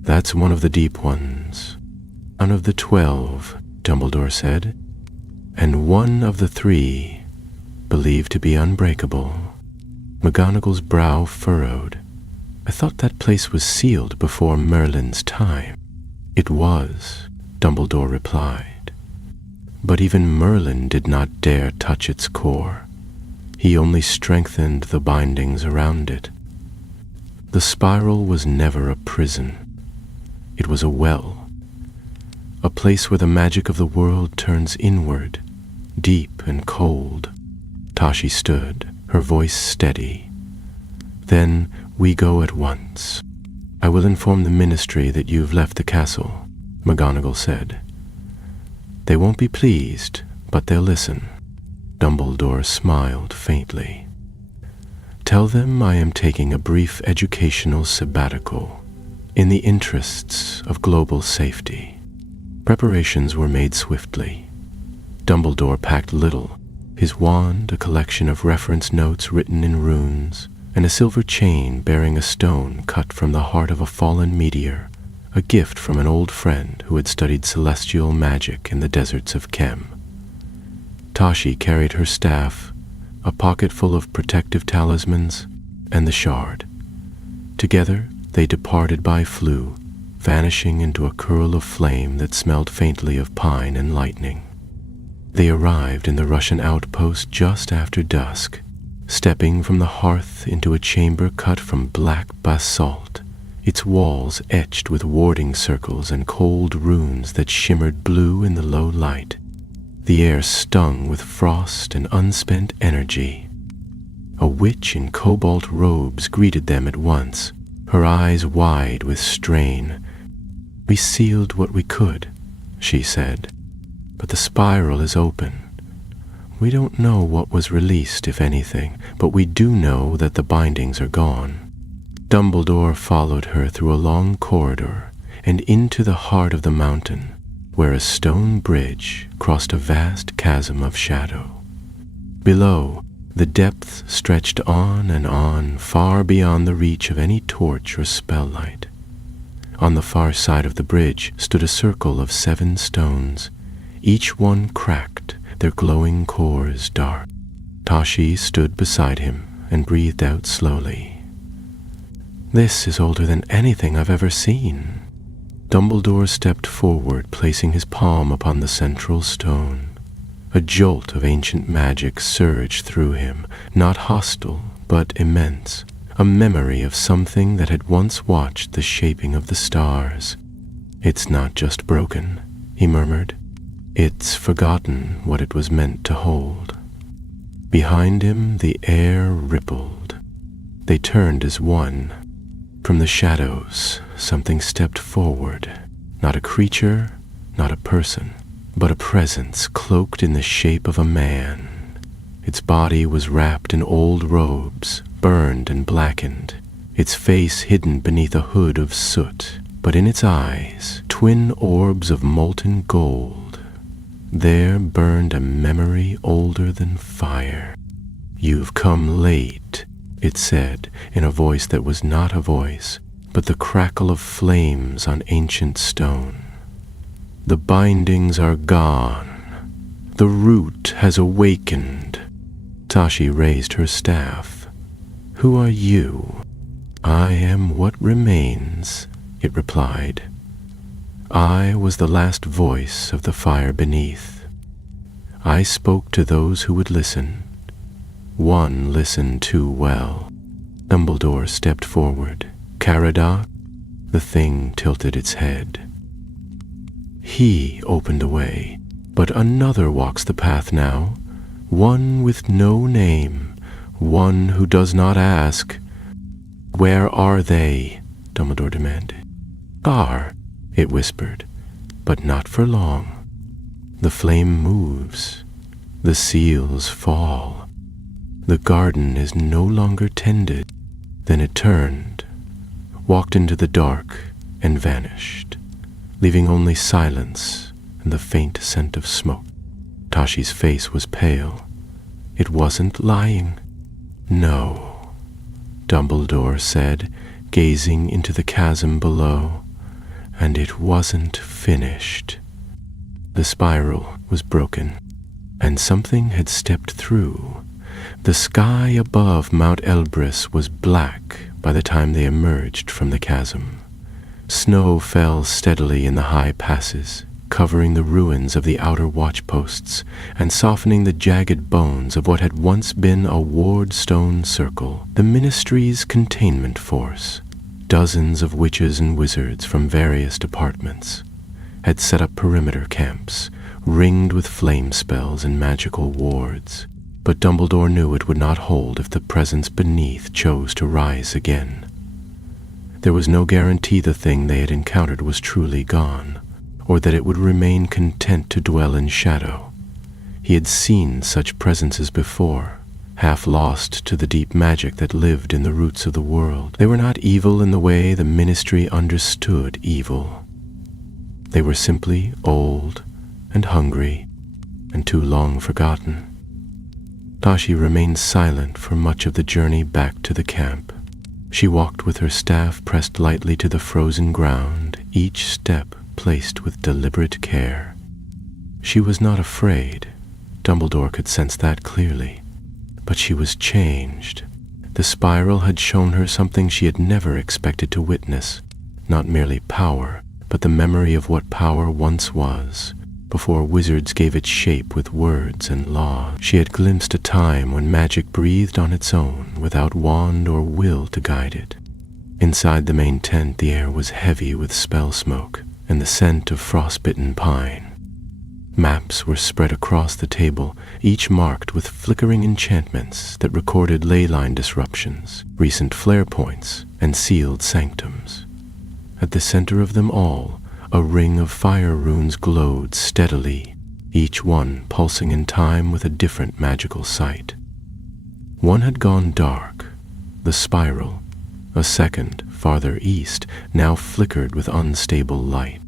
"That's one of the deep ones. One of the 12, Dumbledore said, and one of the 3, believed to be unbreakable." McGonagall's brow furrowed. "I thought that place was sealed before Merlin's time." "It was," Dumbledore replied. "But even Merlin did not dare touch its core. He only strengthened the bindings around it. The spiral was never a prison. It was a well, a place where the magic of the world turns inward, deep and cold." Tashi stood, her voice steady. "Then we go at once. I will inform the ministry that you've left the castle," McGonagall said. "They won't be pleased, but they'll listen." Dumbledore smiled faintly. Tell them I am taking a brief educational sabbatical in the interests of global safety. Preparations were made swiftly. Dumbledore packed little, his wand a collection of reference notes written in runes, and a silver chain bearing a stone cut from the heart of a fallen meteor, a gift from an old friend who had studied celestial magic in the deserts of Kem. Tashi carried her staff, a pocket full of protective talismans, and the shard. Together they departed by flew, vanishing into a curl of flame that smelled faintly of pine and lightning. They arrived in the Russian outpost just after dusk, stepping from the hearth into a chamber cut from black basalt, its walls etched with warding circles and cold runes that shimmered blue in the low light. The air stung with frost and unspent energy. A witch in cobalt robes greeted them at once, her eyes wide with strain. "We sealed what we could," she said, "but the spiral is open. We don't know what was released, if anything, but we do know that the bindings are gone." Dumbledore followed her through a long corridor and into the heart of the mountain, where a stone bridge crossed a vast chasm of shadow. Below, the depths stretched on, far beyond the reach of any torch or spell-light. On the far side of the bridge stood a circle of 7 stones, each one cracked, their glowing cores dark. Tashi stood beside him and breathed out slowly. "This is older than anything I've ever seen." Dumbledore stepped forward, placing his palm upon the central stone. A jolt of ancient magic surged through him, not hostile, but immense, a memory of something that had once watched the shaping of the stars. "It's not just broken," he murmured. "It's forgotten what it was meant to hold." Behind him, the air rippled. They turned as one. From the shadows, something stepped forward, not a creature, not a person, but a presence cloaked in the shape of a man. Its body was wrapped in old robes, burned and blackened, its face hidden beneath a hood of soot, but in its eyes, twin orbs of molten gold. There burned a memory older than fire. "You've come late," it said, in a voice that was not a voice, but the crackle of flames on ancient stone. "The bindings are gone. The root has awakened." Tashi raised her staff. "Who are you?" "I am what remains," it replied. "I was the last voice of the fire beneath. I spoke to those who would listen. One listened too well." Dumbledore stepped forward. "Caradoc?" The thing tilted its head. "He opened the way, but another walks the path now. One with no name, one who does not ask." "Where are they?" Dumbledore demanded. "Are," it whispered, "but not for long. The flame moves. The seals fall. The garden is no longer tended." Then it turned, walked into the dark, and vanished, leaving only silence and the faint scent of smoke. Tashi's face was pale. "It wasn't lying." "No," Dumbledore said, gazing into the chasm below, "and it wasn't finished." The spiral was broken, and something had stepped through. The sky above Mount Elbrus was black by the time they emerged from the chasm. Snow fell steadily in the high passes, covering the ruins of the outer watchposts and softening the jagged bones of what had once been a ward stone circle, the Ministry's containment force. Dozens of witches and wizards from various departments had set up perimeter camps, ringed with flame spells and magical wards. But Dumbledore knew it would not hold if the presence beneath chose to rise again. There was no guarantee the thing they had encountered was truly gone, or that it would remain content to dwell in shadow. He had seen such presences before, half lost to the deep magic that lived in the roots of the world. They were not evil in the way the Ministry understood evil. They were simply old and hungry and too long forgotten. Tashi remained silent for much of the journey back to the camp. She walked with her staff pressed lightly to the frozen ground, each step placed with deliberate care. She was not afraid. Dumbledore could sense that clearly. But she was changed. The spiral had shown her something she had never expected to witness, not merely power, but the memory of what power once was, before wizards gave it shape with words and law. She had glimpsed a time when magic breathed on its own, without wand or will to guide it. Inside the main tent, the air was heavy with spell smoke and the scent of frostbitten pine. Maps were spread across the table, each marked with flickering enchantments that recorded ley line disruptions, recent flare points, and sealed sanctums. At the center of them all, a ring of fire runes glowed steadily, each one pulsing in time with a different magical sight. One had gone dark, the spiral. A second, farther east, now flickered with unstable light.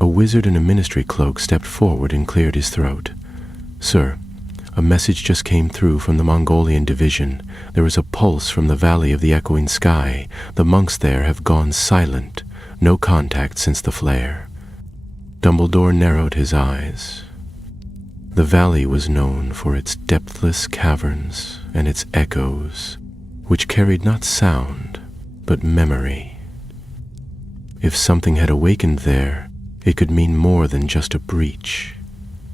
A wizard in a ministry cloak stepped forward and cleared his throat. "Sir, a message just came through from the Mongolian division. There is a pulse from the Valley of the Echoing Sky. The monks there have gone silent. No contact since the flare." Dumbledore narrowed his eyes. The valley was known for its depthless caverns and its echoes, which carried not sound, but memory. If something had awakened there, it could mean more than just a breach.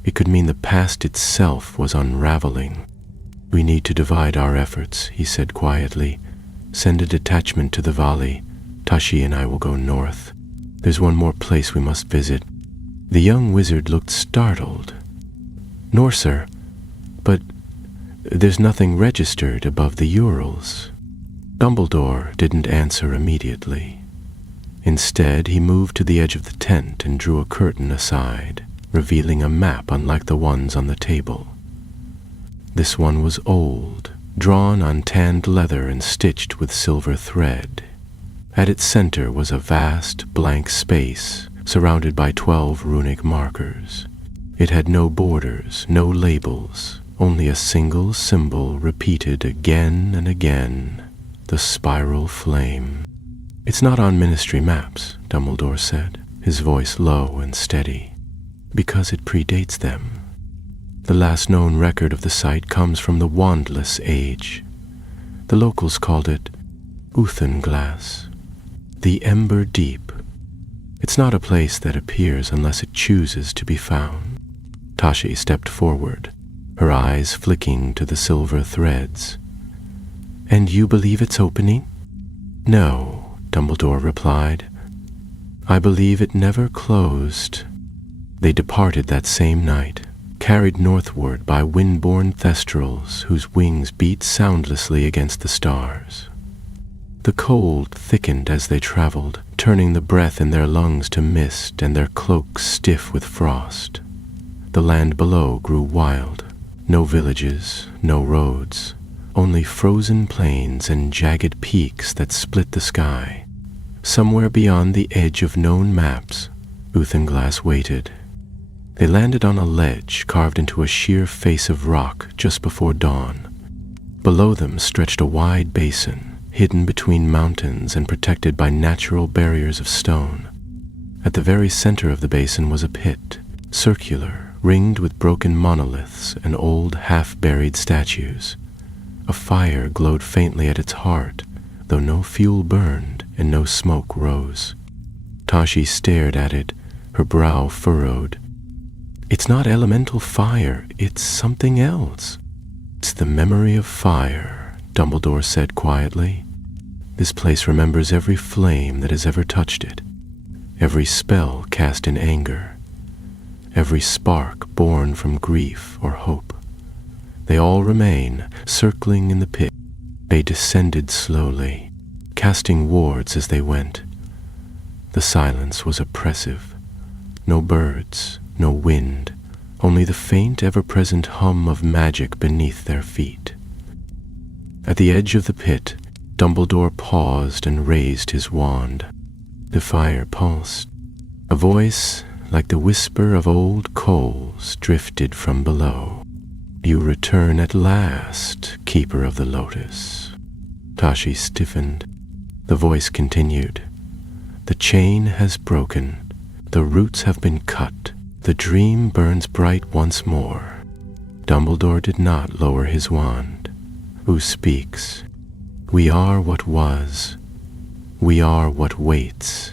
It could mean the past itself was unraveling. "We need to divide our efforts," he said quietly. "Send a detachment to the valley. Tashi and I will go north. There's one more place we must visit." The young wizard looked startled. "Nor, sir, but there's nothing registered above the Urals." Dumbledore didn't answer immediately. Instead, he moved to the edge of the tent and drew a curtain aside, revealing a map unlike the ones on the table. This one was old, drawn on tanned leather and stitched with silver thread. At its center was a vast, blank space, surrounded by 12 runic markers. It had no borders, no labels, only a single symbol repeated again and again: the spiral flame. "It's not on ministry maps," Dumbledore said, his voice low and steady, "because it predates them. The last known record of the site comes from the Wandless Age. The locals called it Uthenglass, the Ember Deep. It's not a place that appears unless it chooses to be found." Tashi stepped forward, her eyes flicking to the silver threads. "And you believe it's opening?" "No," Dumbledore replied. "I believe it never closed." They departed that same night, carried northward by wind-borne thestrals whose wings beat soundlessly against the stars. The cold thickened as they traveled, turning the breath in their lungs to mist and their cloaks stiff with frost. The land below grew wild. No villages, no roads, only frozen plains and jagged peaks that split the sky. Somewhere beyond the edge of known maps, Uthenglass waited. They landed on a ledge carved into a sheer face of rock just before dawn. Below them stretched a wide basin, hidden between mountains and protected by natural barriers of stone. At the very center of the basin was a pit, circular, ringed with broken monoliths and old half-buried statues. A fire glowed faintly at its heart, though no fuel burned and no smoke rose. Tashi stared at it, her brow furrowed. "It's not elemental fire, it's something else." "It's the memory of fire," Dumbledore said quietly. "This place remembers every flame that has ever touched it, every spell cast in anger, every spark born from grief or hope. They all remain, circling in the pit. They descended slowly, casting wards as they went. The silence was oppressive. No birds, no wind, only the faint, ever-present hum of magic beneath their feet. At the edge of the pit, Dumbledore paused and raised his wand. The fire pulsed. A voice, like the whisper of old coals, drifted from below. "You return at last, Keeper of the Lotus." Tashi stiffened. The voice continued. "The chain has broken. The roots have been cut. The dream burns bright once more." Dumbledore did not lower his wand. "Who speaks? We are what was. We are what waits.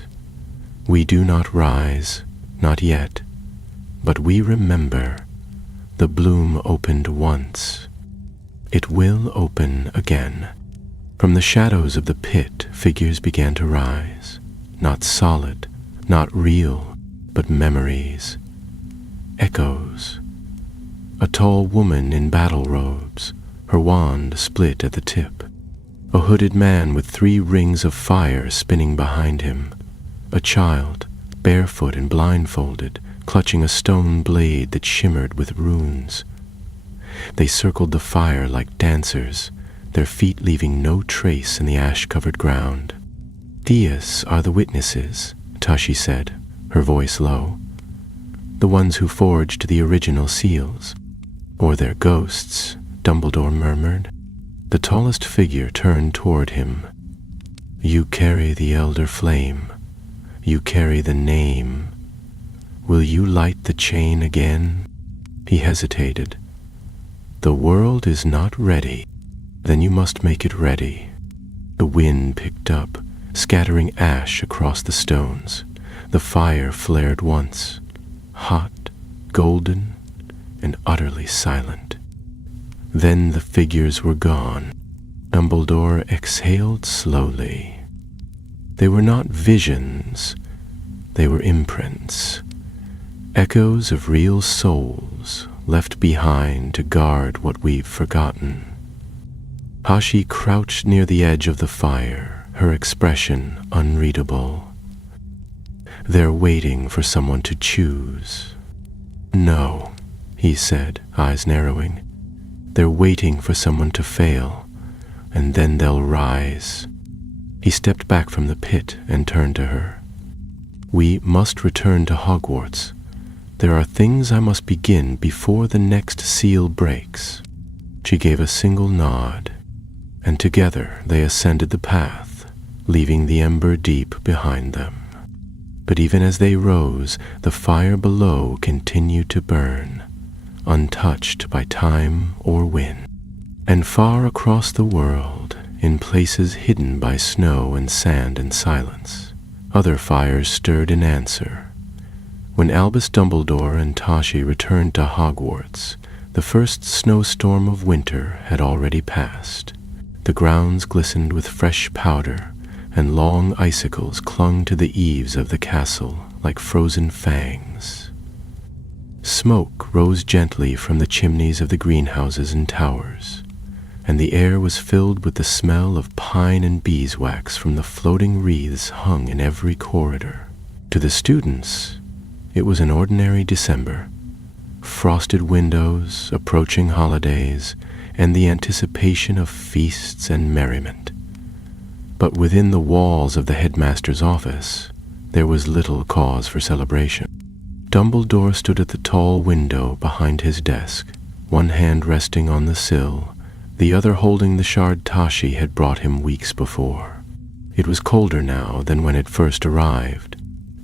We do not rise, not yet, but we remember. The bloom opened once. It will open again." From the shadows of the pit, figures began to rise. Not solid, not real, but memories. Echoes. A tall woman in battle robes, her wand split at the tip. A hooded man with 3 rings of fire spinning behind him. A child, barefoot and blindfolded, clutching a stone blade that shimmered with runes. They circled the fire like dancers, their feet leaving no trace in the ash-covered ground. "These are the witnesses," Tashi said, her voice low. "The ones who forged the original seals." "Or their ghosts," Dumbledore murmured. The tallest figure turned toward him. "You carry the Elder Flame. You carry the name. Will you light the chain again?" He hesitated. "The world is not ready. Then you must make it ready." The wind picked up, scattering ash across the stones. The fire flared once, hot, golden, and utterly silent. Then the figures were gone. Dumbledore exhaled slowly. They were not visions. They were imprints. Echoes of real souls left behind to guard what we've forgotten. Tashi crouched near the edge of the fire, her expression unreadable. "They're waiting for someone to choose." "No," he said, eyes narrowing. "They're waiting for someone to fail, and then they'll rise." He stepped back from the pit and turned to her. "We must return to Hogwarts. There are things I must begin before the next seal breaks." She gave a single nod, and together they ascended the path, leaving the ember deep behind them. But even as they rose, the fire below continued to burn, untouched by time or wind. And far across the world, in places hidden by snow and sand and silence, other fires stirred in answer. When Albus Dumbledore and Tashi returned to Hogwarts, the first snowstorm of winter had already passed. The grounds glistened with fresh powder, and long icicles clung to the eaves of the castle like frozen fangs. Smoke rose gently from the chimneys of the greenhouses and towers, and the air was filled with the smell of pine and beeswax from the floating wreaths hung in every corridor. To the students, it was an ordinary December. Frosted windows, approaching holidays, and the anticipation of feasts and merriment. But within the walls of the headmaster's office, there was little cause for celebration. Dumbledore stood at the tall window behind his desk, one hand resting on the sill, the other holding the shard Tashi had brought him weeks before. It was colder now than when it first arrived.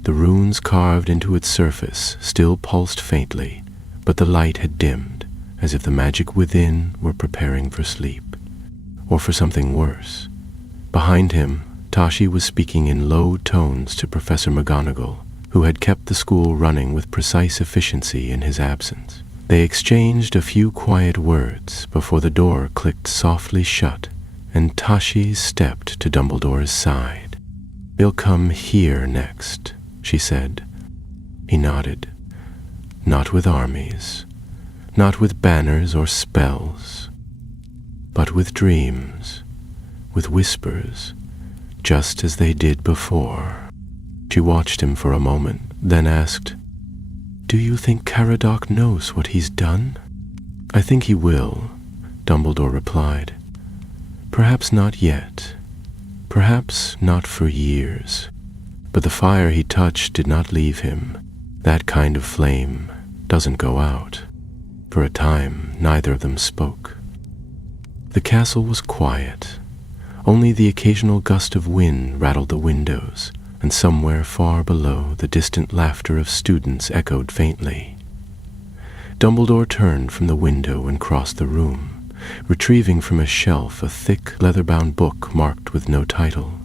The runes carved into its surface still pulsed faintly, but the light had dimmed, as if the magic within were preparing for sleep, or for something worse. Behind him, Tashi was speaking in low tones to Professor McGonagall, who had kept the school running with precise efficiency in his absence. They exchanged a few quiet words before the door clicked softly shut, and Tashi stepped to Dumbledore's side. "They'll come here next," she said. He nodded. "Not with armies, not with banners or spells, but with dreams, with whispers, just as they did before." She watched him for a moment, then asked, Do you think Caradoc knows what he's done? I think he will, Dumbledore replied. Perhaps not yet. Perhaps not for years. But the fire he touched did not leave him. That kind of flame doesn't go out. For a time, neither of them spoke. The castle was quiet. Only the occasional gust of wind rattled the windows, and somewhere far below the distant laughter of students echoed faintly. Dumbledore turned from the window and crossed the room, retrieving from a shelf a thick, leather-bound book marked with no title.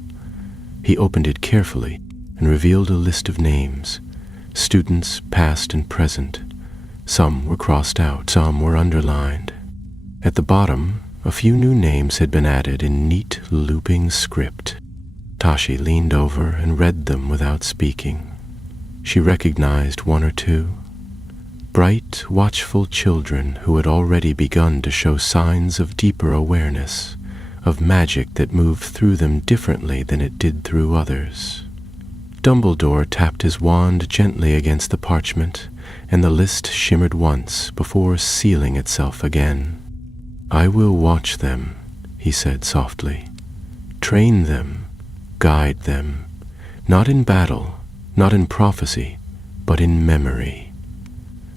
He opened it carefully and revealed a list of names, students past and present. Some were crossed out, some were underlined. At the bottom, a few new names had been added in neat, looping script. Tashi leaned over and read them without speaking. She recognized one or two. Bright, watchful children who had already begun to show signs of deeper awareness, of magic that moved through them differently than it did through others. Dumbledore tapped his wand gently against the parchment, and the list shimmered once before sealing itself again. I will watch them, he said softly. Train them, guide them, not in battle, not in prophecy, but in memory.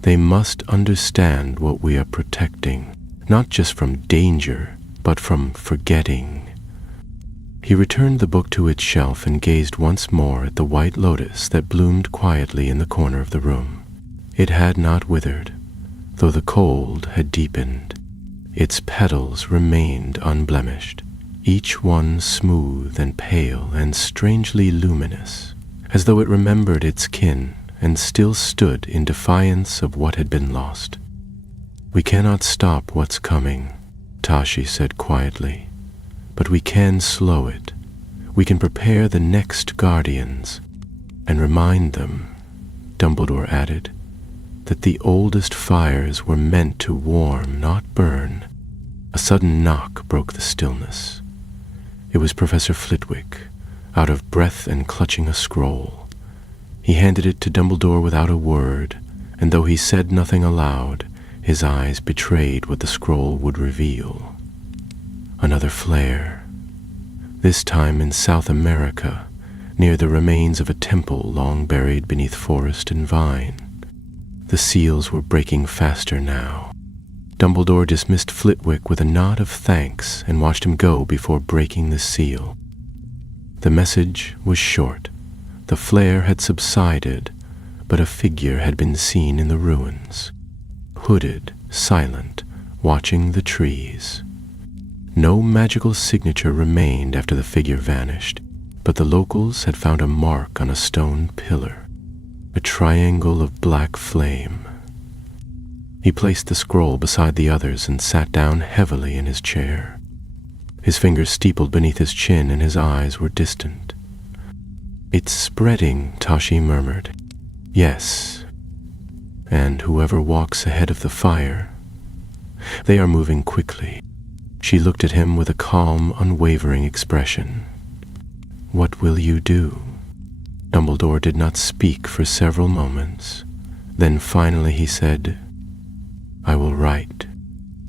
They must understand what we are protecting, not just from danger, but from forgetting. He returned the book to its shelf and gazed once more at the white lotus that bloomed quietly in the corner of the room. It had not withered, though the cold had deepened. Its petals remained unblemished, each one smooth and pale and strangely luminous, as though it remembered its kin and still stood in defiance of what had been lost. We cannot stop what's coming, Tashi said quietly, but we can slow it. We can prepare the next guardians and remind them, Dumbledore added, that the oldest fires were meant to warm, not burn. A sudden knock broke the stillness. It was Professor Flitwick, out of breath and clutching a scroll. He handed it to Dumbledore without a word, and though he said nothing aloud, his eyes betrayed what the scroll would reveal. Another flare, this time in South America, near the remains of a temple long buried beneath forest and vine. The seals were breaking faster now. Dumbledore dismissed Flitwick with a nod of thanks and watched him go before breaking the seal. The message was short. The flare had subsided, but a figure had been seen in the ruins, hooded, silent, watching the trees. No magical signature remained after the figure vanished, but the locals had found a mark on a stone pillar, a triangle of black flame. He placed the scroll beside the others and sat down heavily in his chair. His fingers steepled beneath his chin and his eyes were distant. It's spreading, Tashi murmured. Yes, and whoever walks ahead of the fire, they are moving quickly. She looked at him with a calm, unwavering expression. What will you do? Dumbledore did not speak for several moments. Then finally he said, I will write.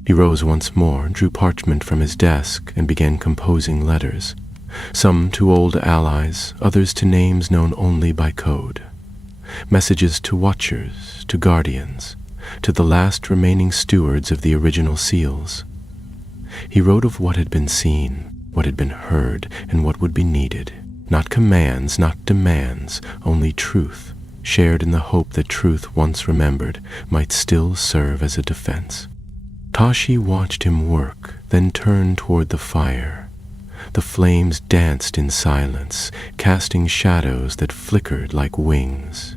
He rose once more, drew parchment from his desk, and began composing letters, some to old allies, others to names known only by code. Messages to watchers, to guardians, to the last remaining stewards of the original seals. He wrote of what had been seen, what had been heard, and what would be needed. Not commands, not demands, only truth, shared in the hope that truth once remembered might still serve as a defense. Tashi watched him work, then turned toward the fire. The flames danced in silence, casting shadows that flickered like wings.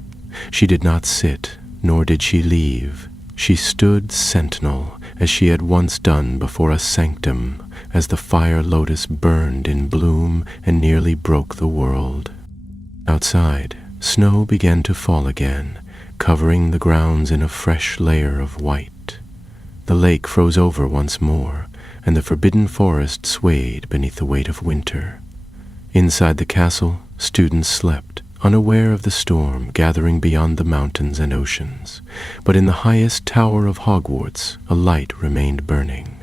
She did not sit, nor did she leave. She stood sentinel, as she had once done before a sanctum, as the fire lotus burned in bloom and nearly broke the world. Outside, snow began to fall again, covering the grounds in a fresh layer of white. The lake froze over once more, and the forbidden forest swayed beneath the weight of winter. Inside the castle, students slept, unaware of the storm gathering beyond the mountains and oceans. But in the highest tower of Hogwarts, a light remained burning.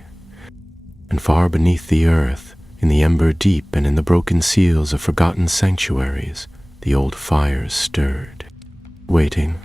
And far beneath the earth, in the ember deep and in the broken seals of forgotten sanctuaries, the old fires stirred, waiting.